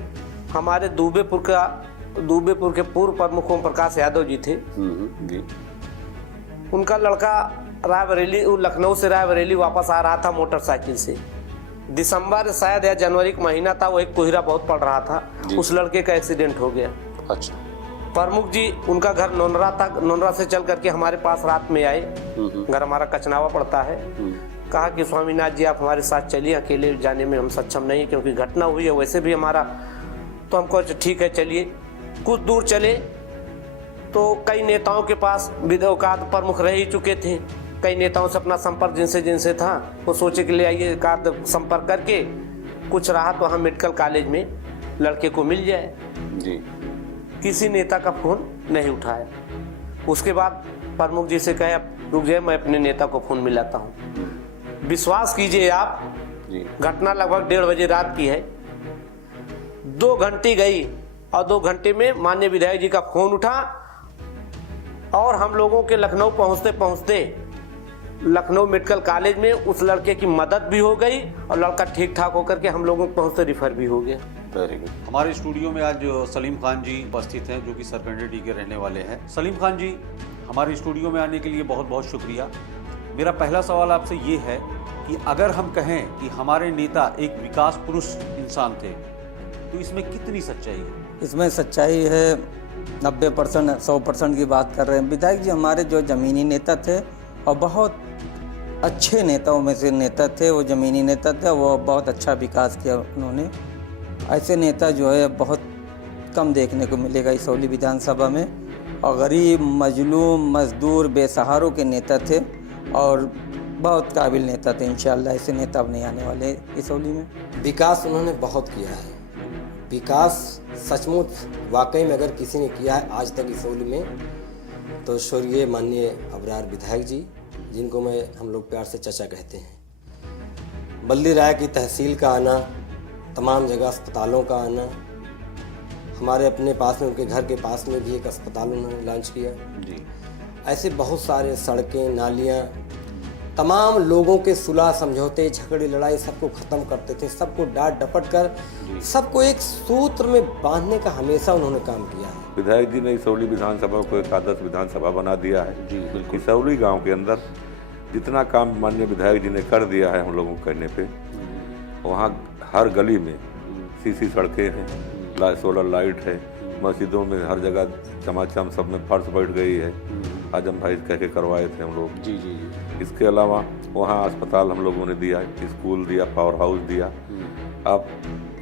हमारे दूबेपुर के पूर्व प्रमुख ओम प्रकाश यादव जी थे। जी। उनका लड़का रायबरेली, लखनऊ से रायबरेली वापस आ रहा था मोटरसाइकिल से। दिसंबर शायद या जनवरी का महीना था, वो एक कोहरा बहुत पड़ रहा था, उस लड़के का एक्सीडेंट हो गया। अच्छा। प्रमुख जी, उनका घर नोनरा था, नोनरा से चल करके हमारे पास रात में आए। घर हमारा कचनावा पड़ता है। कहा कि स्वामीनाथ जी आप हमारे साथ चलिए, अकेले जाने में हम सक्षम नहीं है क्योंकि घटना हुई है वैसे भी हमारा। तो हमको ठीक है चलिए। कुछ दूर चले तो कई नेताओं के पास विधायक प्रमुख रह ही चुके थे। कई नेताओं से अपना संपर्क जिनसे था, वो सोचे कि ले आइए एकाध संपर्क करके कुछ राहत वहाँ मेडिकल कॉलेज में लड़के को मिल जाए। जी। किसी नेता का फोन नहीं उठाया। उसके बाद प्रमुख जी से कहे रुक जाए, मैं अपने नेता को फोन मिलाता हूँ। विश्वास कीजिए आप, घटना लगभग 1:30 बजे रात की है। 2 घंटे गई और 2 घंटे में माननीय विधायक जी का फोन उठा और हम लोगों के लखनऊ पहुंचते पहुंचते लखनऊ मेडिकल कॉलेज में उस लड़के की मदद भी हो गई और लड़का ठीक ठाक होकर के हम लोगों को पहुंचते रिफर भी हो गया। Very good. हमारे स्टूडियो में आज सलीम खान जी उपस्थित हैं, जो कि सरकंडी के रहने वाले हैं। सलीम खान जी, हमारे स्टूडियो में आने के लिए बहुत बहुत शुक्रिया। मेरा पहला सवाल आपसे ये है कि अगर हम कहें कि हमारे नेता एक विकास पुरुष इंसान थे, तो इसमें कितनी सच्चाई है? इसमें सच्चाई है 90%, 100% की बात कर रहे हैं। विधायक जी हमारे जो ज़मीनी नेता थे और बहुत अच्छे नेताओं में से नेता थे। वो ज़मीनी नेता थे, वो बहुत अच्छा विकास किया उन्होंने। ऐसे नेता जो है बहुत कम देखने को मिलेगा इसौली विधानसभा में। और गरीब, मजलूम, मजदूर, बेसहारों के नेता थे और बहुत काबिल नेता थे। इंशाअल्लाह ऐसे नेता अब नहीं आने वाले इसौली में। विकास उन्होंने बहुत किया है। विकास सचमुच वाकई में अगर किसी ने किया है आज तक इसौली में, तो स्वर्गीय माननीय अबरार विधायक जी, जिनको हम लोग प्यार से चचा कहते हैं। बल्दी राय की तहसील का आना, तमाम जगह अस्पतालों का आना, हमारे अपने पास में उनके घर के पास में भी एक अस्पताल उन्होंने लॉन्च किया जी। ऐसे बहुत सारे सड़कें, नालियाँ, तमाम लोगों के सुलह समझौते, झगड़े, लड़ाई सबको ख़त्म करते थे। सबको डांट डपट कर सबको एक सूत्र में बांधने का हमेशा उन्होंने काम किया है। विधायक जी ने इसौली विधानसभा को एक आदर्श विधानसभा बना दिया है जी। बिल्कुल। इसौली गांव के अंदर जितना काम माननीय विधायक जी ने कर दिया है हम लोगों को कहने पे, वहाँ हर गली में सीसी सड़कें हैं, सोलर लाइट है, मस्जिदों में हर जगह चमाचम सब में फर्श बैठ गई है। आजम भाई कह के करवाए थे हम लोग जी। इसके अलावा वहाँ अस्पताल हम लोगों ने दिया, स्कूल दिया, पावर हाउस दिया। आप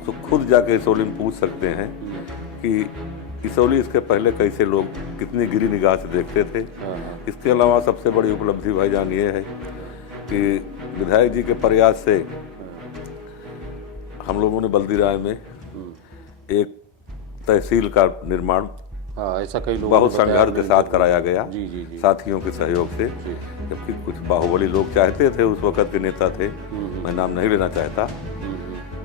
तो खुद जाके इसौली में पूछ सकते हैं कि इसौली इसके पहले कैसे लोग कितनी गिरी निगाह से देखते थे। इसके अलावा सबसे बड़ी उपलब्धि भाईजान ये है कि विधायक जी के प्रयास से हम लोगों ने बल्दी राय में एक तहसील का निर्माण ऐसा कई लोग बहुत संघर्ष के साथ कराया गया, जी जी जी, साथियों के सहयोग से, जबकि कुछ बाहुबली लोग चाहते थे, उस वक्त के नेता थे, मैं नाम नहीं लेना चाहता,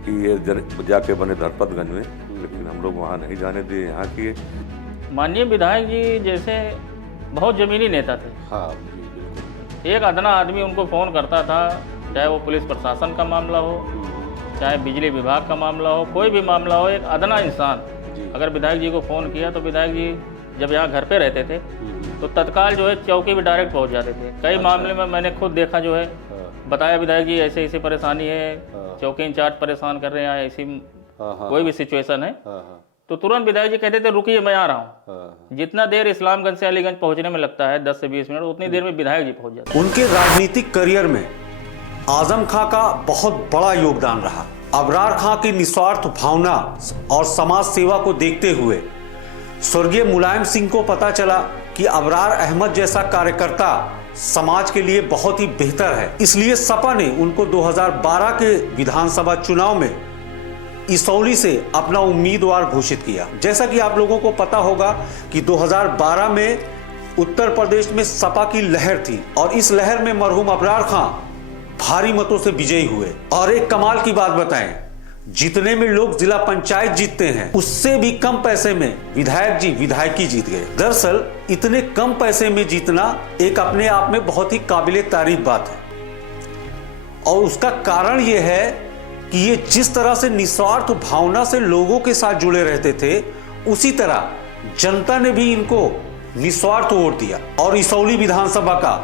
कि ये जाके बने धरपतगंज में, लेकिन हम लोग वहाँ नहीं जाने दिए। यहाँ की माननीय विधायक जी जैसे बहुत जमीनी नेता थे। हाँ जी बिल्कुल। एक अदना आदमी उनको फ़ोन करता था, चाहे वो पुलिस प्रशासन का मामला हो, चाहे बिजली विभाग का मामला हो, कोई भी मामला हो, एक अदना इंसान अगर विधायक जी को फ़ोन किया तो विधायक जी जब यहाँ घर पे रहते थे तो तत्काल जो है चौकी भी डायरेक्ट पहुँच जाते थे। कई मामले में मैंने खुद देखा, जो है बताया विधायक जी ऐसे ऐसी परेशानी है, चौकी इंचार्ज परेशान कर रहे हैं, ऐसी कोई भी सिचुएशन है, तो तुरंत विधायक जी कहते थे रुकिए मैं आ रहा हूँ। जितना देर इस्लामगंज से अलीगंज पहुँचने में लगता है 10 से 20 मिनट, उतनी देर में विधायक जी पहुँच जाते। उनके राजनीतिक करियर में आजम खां का बहुत बड़ा योगदान रहा। अबरार खां की निस्वार्थ भावना और समाज सेवा को देखते हुए स्वर्गीय मुलायम सिंह को पता चला कि अबरार अहमद जैसा कार्यकर्ता समाज के लिए बहुत ही बेहतर है। इसलिए सपा ने उनको 2012 के विधानसभा चुनाव में इसौली से अपना उम्मीदवार घोषित किया। जैसा कि आप लोगों को पता होगा कि 2012 में उत्तर प्रदेश में सपा की लहर थी और इस लहर में मरहूम अबरार खां भारी मतों से विजयी हुए। और एक कमाल की बात बताएं, जितने में लोग जिला पंचायत जीतते हैं उससे भी कम पैसे में विधायक जी विधायकी जीत गए। दरअसल इतने कम पैसे में जीतना एक अपने आप में बहुत ही काबिले तारीफ बात है, और उसका कारण यह है कि ये जिस तरह से निस्वार्थ भावना से लोगों के साथ जुड़े रहते थे, उसी तरह जनता ने भी इनको निस्वार्थ वोट दिया और इसौली विधानसभा का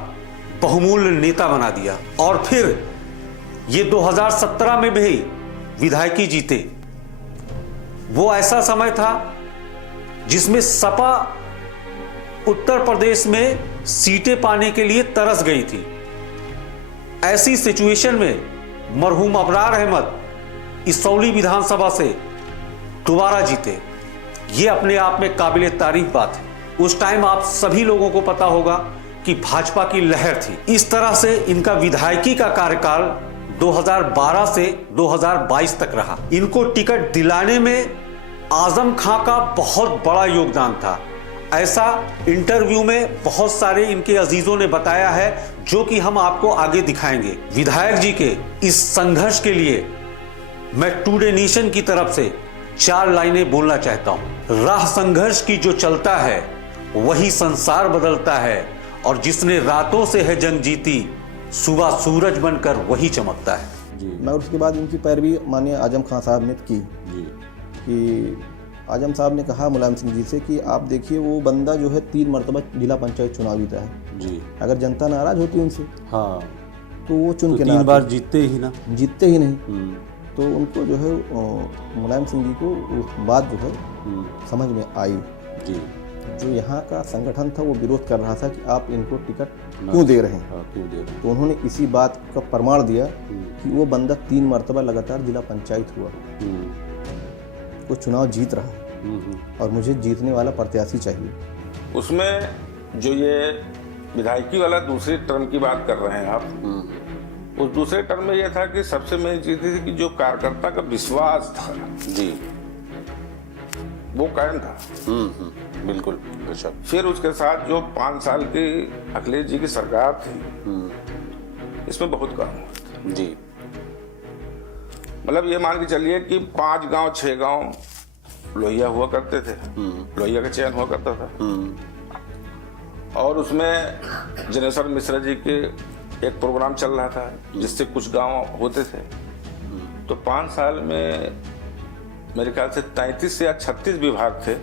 बहुमूल्य नेता बना दिया। और फिर ये 2017 में भी विधायकी जीते। वो ऐसा समय था जिसमें सपा उत्तर प्रदेश में सीटें पाने के लिए तरस गई थी। ऐसी सिचुएशन में मरहूम अबरार अहमद इसौली विधानसभा से दोबारा जीते। ये अपने आप में काबिले तारीफ बात है। उस टाइम आप सभी लोगों को पता होगा कि भाजपा की लहर थी। इस तरह से इनका विधायकी का कार्यकाल 2012 से 2022 तक रहा। इनको टिकट दिलाने में आजम खां का बहुत बड़ा योगदान था। ऐसा इंटरव्यू में बहुत सारे इनके अजीजों ने बताया है, जो कि हम आपको आगे दिखाएंगे। विधायक जी के इस संघर्ष के लिए मैं टुडे नेशन की तरफ से 4 लाइनें बोलना चाहता हूं। राह संघर्ष की जो चलता है वही संसार बदलता है, और जिसने रातों से है जंग जीती सुबह सूरज बनकर वही चमकता है। मैं उसके बाद उनकी पैरवी माननीय आजम खां साहब ने की कि आजम साहब ने कहा मुलायम सिंह जी से कि आप देखिए वो बंदा जो है 3 मरतबा जिला पंचायत चुनाव जीता है जी। अगर जनता नाराज होती उनसे हाँ तो वो चुन के 3 बार जीतते ही नहीं तो उनको जो है मुलायम सिंह जी को बात जो है समझ में आई जी। जो यहाँ का संगठन था वो विरोध कर रहा था कि आप इनको टिकट क्यों दे रहे हैं, तो उन्होंने इसी बात का प्रमाण दिया कि वो बंदा 3 मरतबा लगातार जिला पंचायत हुआ, वो चुनाव जीत रहा है और मुझे जीतने वाला प्रत्याशी चाहिए। उसमें जो ये विधायकी वाला दूसरे टर्म की बात कर रहे हैं आप, उस दूसरे टर्म में यह था कि सबसे मेन चीज थी कि जो कार्यकर्ता का विश्वास था जी वो कायम था। बिल्कुल। फिर उसके साथ जो 5 साल की अखिलेश जी की सरकार थी इसमें बहुत कम हुआ जी। मतलब ये मान के चलिए कि 5 गांव 6 गांव लोहिया हुआ करते थे, लोहिया का चयन हुआ करता था, और उसमें जनेश्वर मिश्रा जी के एक प्रोग्राम चल रहा था जिससे कुछ गांव होते थे। तो 5 साल में मेरे ख्याल से 33 या 36 विभाग थे,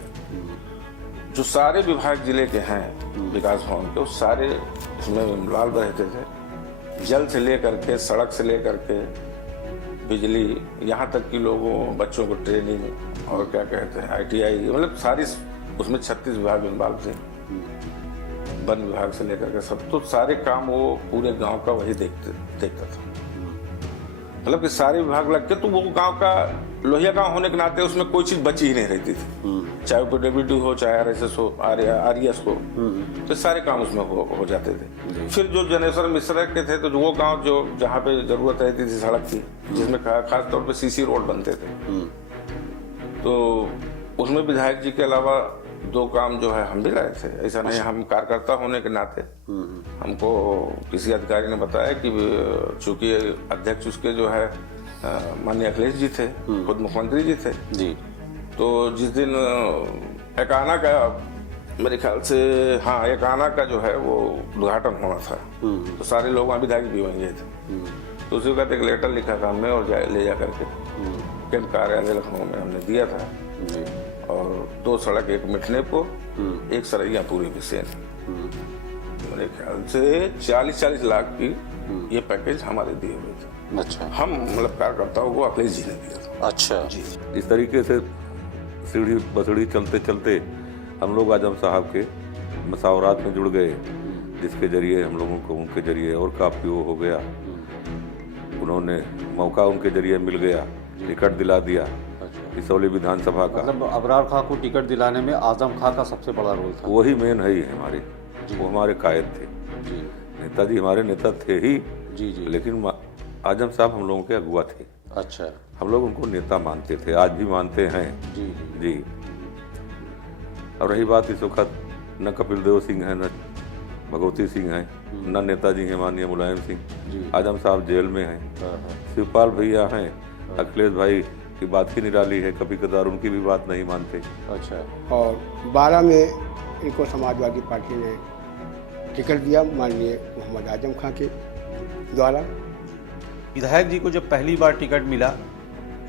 जो सारे विभाग जिले के हैं विकास भवन के, उस सारे इसमें इमलाल रहते थे। जल से लेकर के, सड़क से लेकर के, बिजली, यहाँ तक कि लोगों बच्चों को ट्रेनिंग और क्या कहते हैं ITI, मतलब सारी उसमें 36 विभाग इन्वॉल्व थे। वन विभाग से लेकर के सब, तो सारे काम वो पूरे गांव का वही देखता था। मतलब कि सारे विभाग लग के, तो वो गांव का लोहिया गांव होने के नाते उसमें कोई चीज बची ही नहीं रहती थी, चाहे PWD हो, चाहे RSS हो, RES हो, तो सारे काम उसमें हो जाते थे। फिर जो जनेश्वर मिश्रा के थे, तो वो गांव जो जहाँ पे जरूरत रहती थी सड़क की, जिसमें खास तौर पे CC रोड बनते थे, तो उसमें विधायक जी के अलावा 2 काम जो है हम भी लाए थे। ऐसा नहीं, हम कार्यकर्ता होने के नाते हमको किसी अधिकारी ने बताया कि चूंकि अध्यक्ष उसके जो है माननीय अखिलेश जी थे, खुद मुख्यमंत्री जी थे जी, तो जिस दिन एकाना का, मेरे ख्याल से हाँ, एकाना का जो है वो उद्घाटन होना था, तो सारे लोग वहाँ विधायक भी वहीं गए थे, तो उसी वक्त एक लेटर लिखा था हमने और ले जा करके कैंप कार्यालय लखनऊ में हमने दिया था जी। और 2 सड़क, एक मिठनेपुर, एक सरैया पूरी विशेष, मेरे ख्याल से 40-40 लाख की ये पैकेज हमारे दिए हुए थे। अच्छा, हम मतलब कार्यकर्ताओं को अखिलेश जी ने दिया था। अच्छा जी, इस तरीके से सीढ़ी बसड़ी चलते चलते हम लोग आजम साहब के मसावरात में जुड़ गए, जिसके जरिए हम लोगों को उनके जरिए और काफ़ी वो हो गया, उन्होंने मौका उनके जरिए मिल गया, टिकट दिला दिया इसौली विधानसभा का। मतलब अबरार खां को टिकट दिलाने में आजम खां का सबसे बड़ा रोल था। वही मेन है ही हमारे, वो हमारे कायद थे जी, नेताजी हमारे नेता थे ही जी जी, लेकिन आजम साहब हम लोगों के अगुआ थे। अच्छा, हम लोग उनको नेता मानते थे, आज भी मानते हैं जी जी। और रही बात इस वक्त न कपिल देव सिंह है, न भगवती सिंह है, न नेताजी हैं माननीय मुलायम सिंह, आजम साहब जेल में हैं, शिवपाल भैया हैं, अखिलेश भाई की बात ही निराली है, कभी कदार उनकी भी बात नहीं मानते। अच्छा, और 12 में इनको समाजवादी पार्टी ने टिकट दिया माननीय मोहम्मद आजम खां के द्वारा। विधायक जी को जब पहली बार टिकट मिला,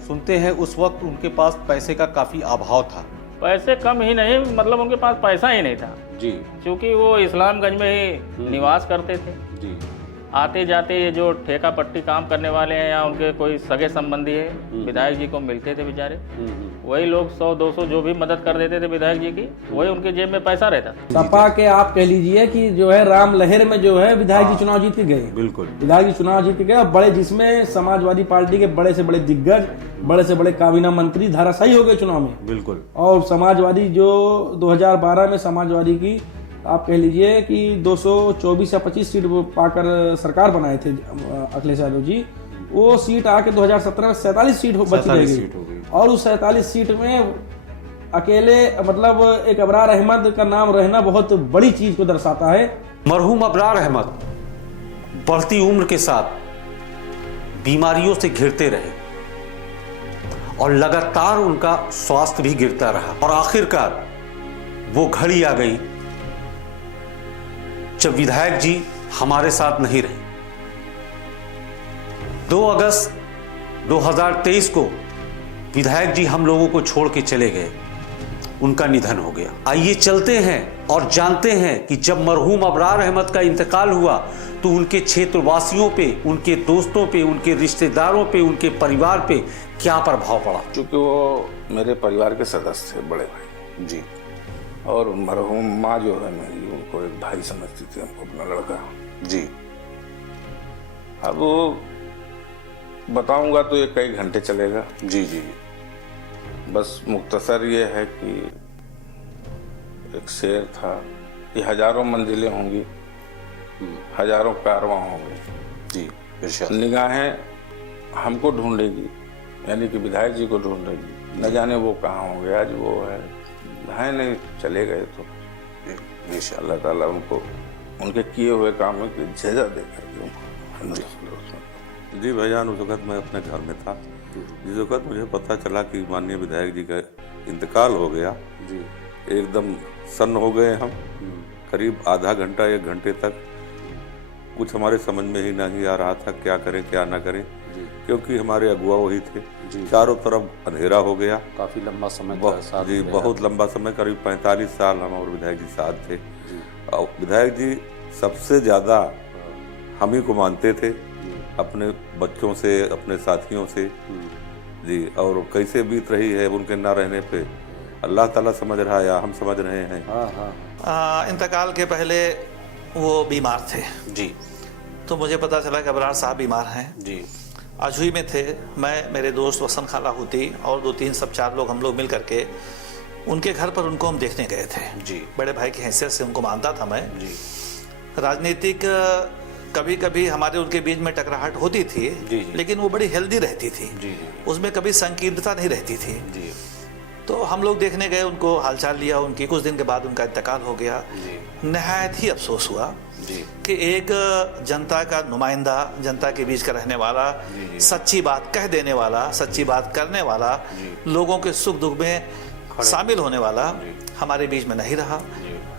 सुनते हैं उस वक्त उनके पास पैसे का काफी अभाव था। पैसे कम ही नहीं, मतलब उनके पास पैसा ही नहीं था जी, क्योंकि वो इस्लामगंज में ही निवास करते थे जी। आते जाते ये जो ठेका पट्टी काम करने वाले हैं या उनके कोई सगे संबंधी है, विधायक जी को मिलते थे बेचारे, वही लोग 100-200 जो भी मदद कर देते थे विधायक जी की, वही उनके जेब में पैसा रहता था। सपा के आप कह लीजिए कि जो है राम लहर में जो है विधायक जी चुनाव जीत के गए, बिल्कुल विधायक जी चुनाव जीत के गए, बड़े जिसमें समाजवादी पार्टी के बड़े से बड़े दिग्गज, बड़े से बड़े काबीना मंत्री धाराशायी हो गए चुनाव में, बिल्कुल। और समाजवादी जो 2012 में समाजवादी की आप कह लीजिए कि 224 या 25 सीट पाकर सरकार बनाए थे अखिलेश यादव जी, वो सीट आके 2017 में 47 सीट बची रह गई, और उस 47 सीट में अकेले मतलब एक अबरार अहमद का नाम रहना बहुत बड़ी चीज को दर्शाता है। मरहूम अबरार अहमद बढ़ती उम्र के साथ बीमारियों से घिरते रहे और लगातार उनका स्वास्थ्य भी गिरता रहा, और आखिरकार वो घड़ी आ गई जब विधायक जी हमारे साथ नहीं रहे। 2 अगस्त 2023 को विधायक जी हम लोगों को छोड़ के चले गए, उनका निधन हो गया। आइए चलते हैं और जानते हैं कि जब मरहूम अबरार अहमद का इंतकाल हुआ तो उनके क्षेत्रवासियों पे, उनके दोस्तों पे, उनके रिश्तेदारों पे, उनके परिवार पे क्या प्रभाव पड़ा। चूंकि वो मेरे परिवार के सदस्य थे, बड़े भाई जी, और मरहूम माँ जो है मेरी, उनको एक भाई समझती थी, हमको अपना लड़का जी। अब वो बताऊंगा तो ये कई घंटे चलेगा जी जी। बस मुख्तसर ये है कि एक शेर था कि हजारों मंजिलें होंगी, हजारों कारवां होंगे जी, निगाहें हमको ढूंढेगी, यानी कि विधायक जी को ढूंढेगी, न जाने वो कहाँ होंगे। आज वो है नहीं, चले गए, तो अल्लाह ताला उनको उनके किए हुए काम में जजा दे करके उनको। जी भाईजान, उस वक्त मैं अपने घर में था, जिस वक्त मुझे पता चला कि माननीय विधायक जी का इंतकाल हो गया जी, एकदम सन्न हो गए हम। करीब आधा घंटा 1 घंटे तक कुछ हमारे समझ में ही नहीं आ रहा था क्या करें क्या ना करें, क्योंकि हमारे अगुआ वही थे, चारों तरफ अंधेरा हो गया। काफी लंबा समय जी, बहुत लंबा समय, करीब 45 साल हम और विधायक जी साथ थे। और विधायक जी सबसे ज्यादा हम ही को मानते थे, अपने बच्चों से, अपने साथियों से जी। और कैसे बीत रही है उनके ना रहने पे अल्लाह ताला समझ रहा है या हम समझ रहे हैं। इंतकाल के पहले वो बीमार थे जी, तो मुझे पता चला कि अबरार साहब बीमार हैं जी। अजूही में थे, मैं, मेरे दोस्त वसन खाला होती और 2-3 सब 4 लोग हम लोग मिल करके उनके घर पर उनको हम देखने गए थे जी। बड़े भाई की हैसियत से उनको मानता था मैं जी। राजनीतिक कभी कभी हमारे उनके बीच में टकराहट होती थी जी। लेकिन वो बड़ी हेल्दी रहती थी जी। उसमें कभी संकीर्णता नहीं रहती थी जी। तो हम लोग देखने गए, उनको हालचाल लिया उनकी। कुछ दिन के बाद उनका इंतकाल हो गया। नहायत ही अफसोस हुआ कि एक जनता का नुमाइंदा, जनता के बीच का रहने वाला, सच्ची बात कह देने वाला, सच्ची बात करने वाला, लोगों के सुख दुख में शामिल होने वाला हमारे बीच में नहीं रहा।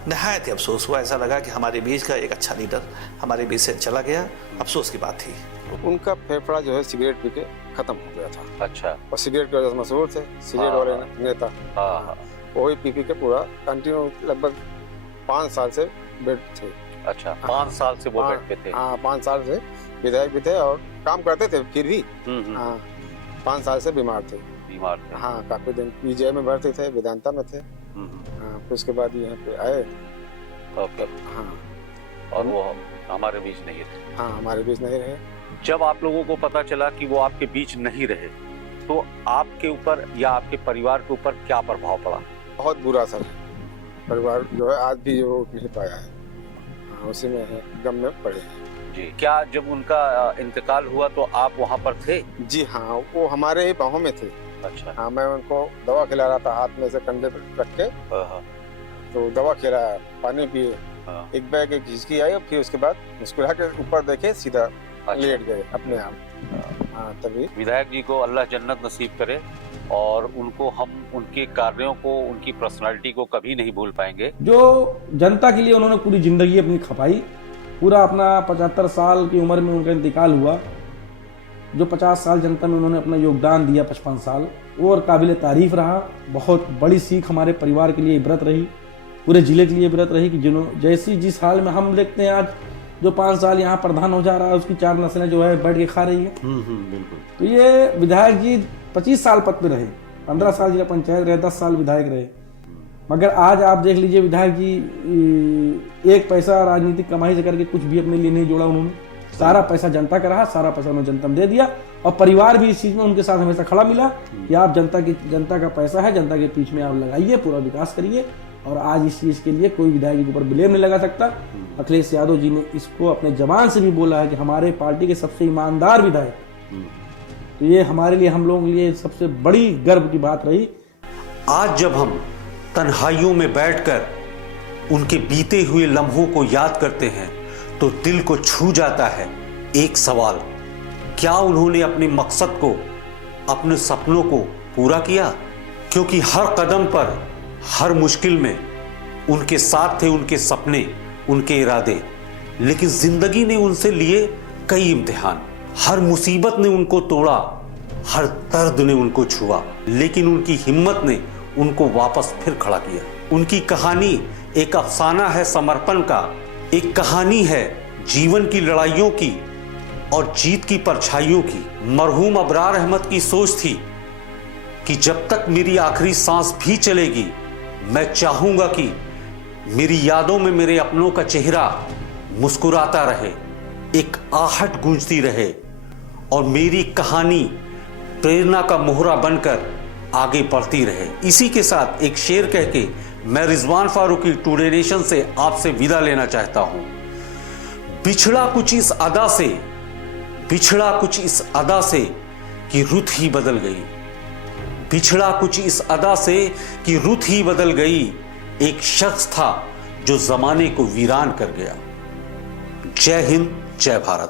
नहायत ही अफसोस हुआ। ऐसा लगा कि हमारे बीच का एक अच्छा लीडर हमारे बीच से चला गया। अफसोस की बात थी। उनका फेफड़ा जो है सिगरेट पी के खत्म हो गया था। अच्छा। और सिगरेट की वजह से मशहूर थे, सिगरेट वाले नेता। वही पी के पूरा कंटिन्यू लगभग 5 साल से बेड थे। अच्छा, 5 साल से वो बेड पे थे। हाँ, 5 साल से विधायक भी थे और काम करते थे फिर भी। हाँ, 5 साल से बीमार थे। हाँ, काफी दिन पीजीआई में भर्ती थे, वेदांता में थे। हाँ, फिर उसके बाद यहाँ पे आए। ओके। हाँ, और वो हमारे बीच नहीं थे। हाँ, हमारे बीच नहीं रहे। जब आप लोगों को पता चला कि वो आपके बीच नहीं रहे, तो आपके ऊपर या आपके परिवार के ऊपर क्या प्रभाव पड़ा? बहुत बुरा असर है। परिवार जो है आज भी वो उठ नहीं पाया है। हाँ, उसी में है, गम में पड़े हैं जी। क्या जब उनका इंतकाल हुआ तो आप वहाँ पर थे? जी हाँ, वो हमारे ही बाहों में थे। अच्छा। हाँ, मैं उनको दवा खिला रहा था, हाथ में से कंधे पे रख के। तो दवा खिलाया, पानी पिए, एक बैग एक हिचकी आई और फिर उसके बाद मुस्कुरा के ऊपर देखे, सीधा लेट गए अपने आप। हाँ, तभी विधायक जी को अल्लाह जन्नत नसीब करे और उनको हम उनके कार्यों को, उनकी पर्सनालिटी को कभी नहीं भूल पाएंगे। जो जनता के लिए उन्होंने पूरी जिंदगी अपनी खपाई, पूरा अपना 75 साल की उम्र में उनका इंतकाल हुआ। जो 50 साल जनता में उन्होंने अपना योगदान दिया, 55 साल, वो और काबिल तारीफ रहा। बहुत बड़ी सीख हमारे परिवार के लिए इबरत रही, पूरे जिले के लिए इबरत रही कि जैसी जिस हाल में हम देखते हैं आज जो 5 साल यहाँ प्रधान हो जा रहा है, उसकी 4 नस्लें जो है बैठ के खा रही है। बिल्कुल। तो ये विधायक जी 25 साल पद पे रहे, 15 साल जिला पंचायत रहे, 10 साल विधायक रहे। मगर आज आप देख लीजिए विधायक जी एक पैसा राजनीतिक कमाई से करके कुछ भी अपने लिए नहीं जोड़ा उन्होंने। सारा पैसा जनता का रहा, सारा पैसा उन्होंने जनता में दे दिया और परिवार भी इस चीज में उनके साथ हमेशा खड़ा मिला कि आप जनता का पैसा है, जनता के बीच में आप लगाइए, पूरा विकास करिए। और आज इस चीज के लिए कोई विधायक जी के ऊपर ब्लेम नहीं लगा सकता। अखिलेश यादव जी ने इसको अपने जबान से भी बोला है कि हमारे पार्टी के सबसे ईमानदार विधायक। तो ये हमारे लिए, हम लोगों के लिए सबसे बड़ी गर्व की बात रही। आज जब हम तन्हाइयों में बैठकर उनके बीते हुए लम्हों को याद करते हैं तो दिल को छू जाता है एक सवाल, क्या उन्होंने अपने मकसद को, अपने सपनों को पूरा किया? क्योंकि हर कदम पर, हर मुश्किल में उनके साथ थे उनके सपने, उनके इरादे। लेकिन जिंदगी ने उनसे लिए कई इम्तिहान, हर मुसीबत ने उनको तोड़ा, हर दर्द ने उनको छुआ, लेकिन उनकी हिम्मत ने उनको वापस फिर खड़ा किया। उनकी कहानी एक अफसाना है समर्पण का, एक कहानी है जीवन की लड़ाइयों की और जीत की परछाइयों की। मरहूम अबरार अहमद की सोच थी कि जब तक मेरी आखिरी सांस भी चलेगी, मैं चाहूंगा कि मेरी यादों में मेरे अपनों का चेहरा मुस्कुराता रहे, एक आहट गूंजती रहे और मेरी कहानी प्रेरणा का मोहरा बनकर आगे बढ़ती रहे। इसी के साथ एक शेर कह के मैं रिजवान फारूकी टुडे नेशन से आपसे विदा लेना चाहता हूं। बिछड़ा कुछ इस अदा से, बिछड़ा कुछ इस अदा से कि रुत ही बदल गई, बिछड़ा कुछ इस अदा से कि रुत ही बदल गई। एक शख्स था जो जमाने को वीरान कर गया। जय हिंद, जय भारत।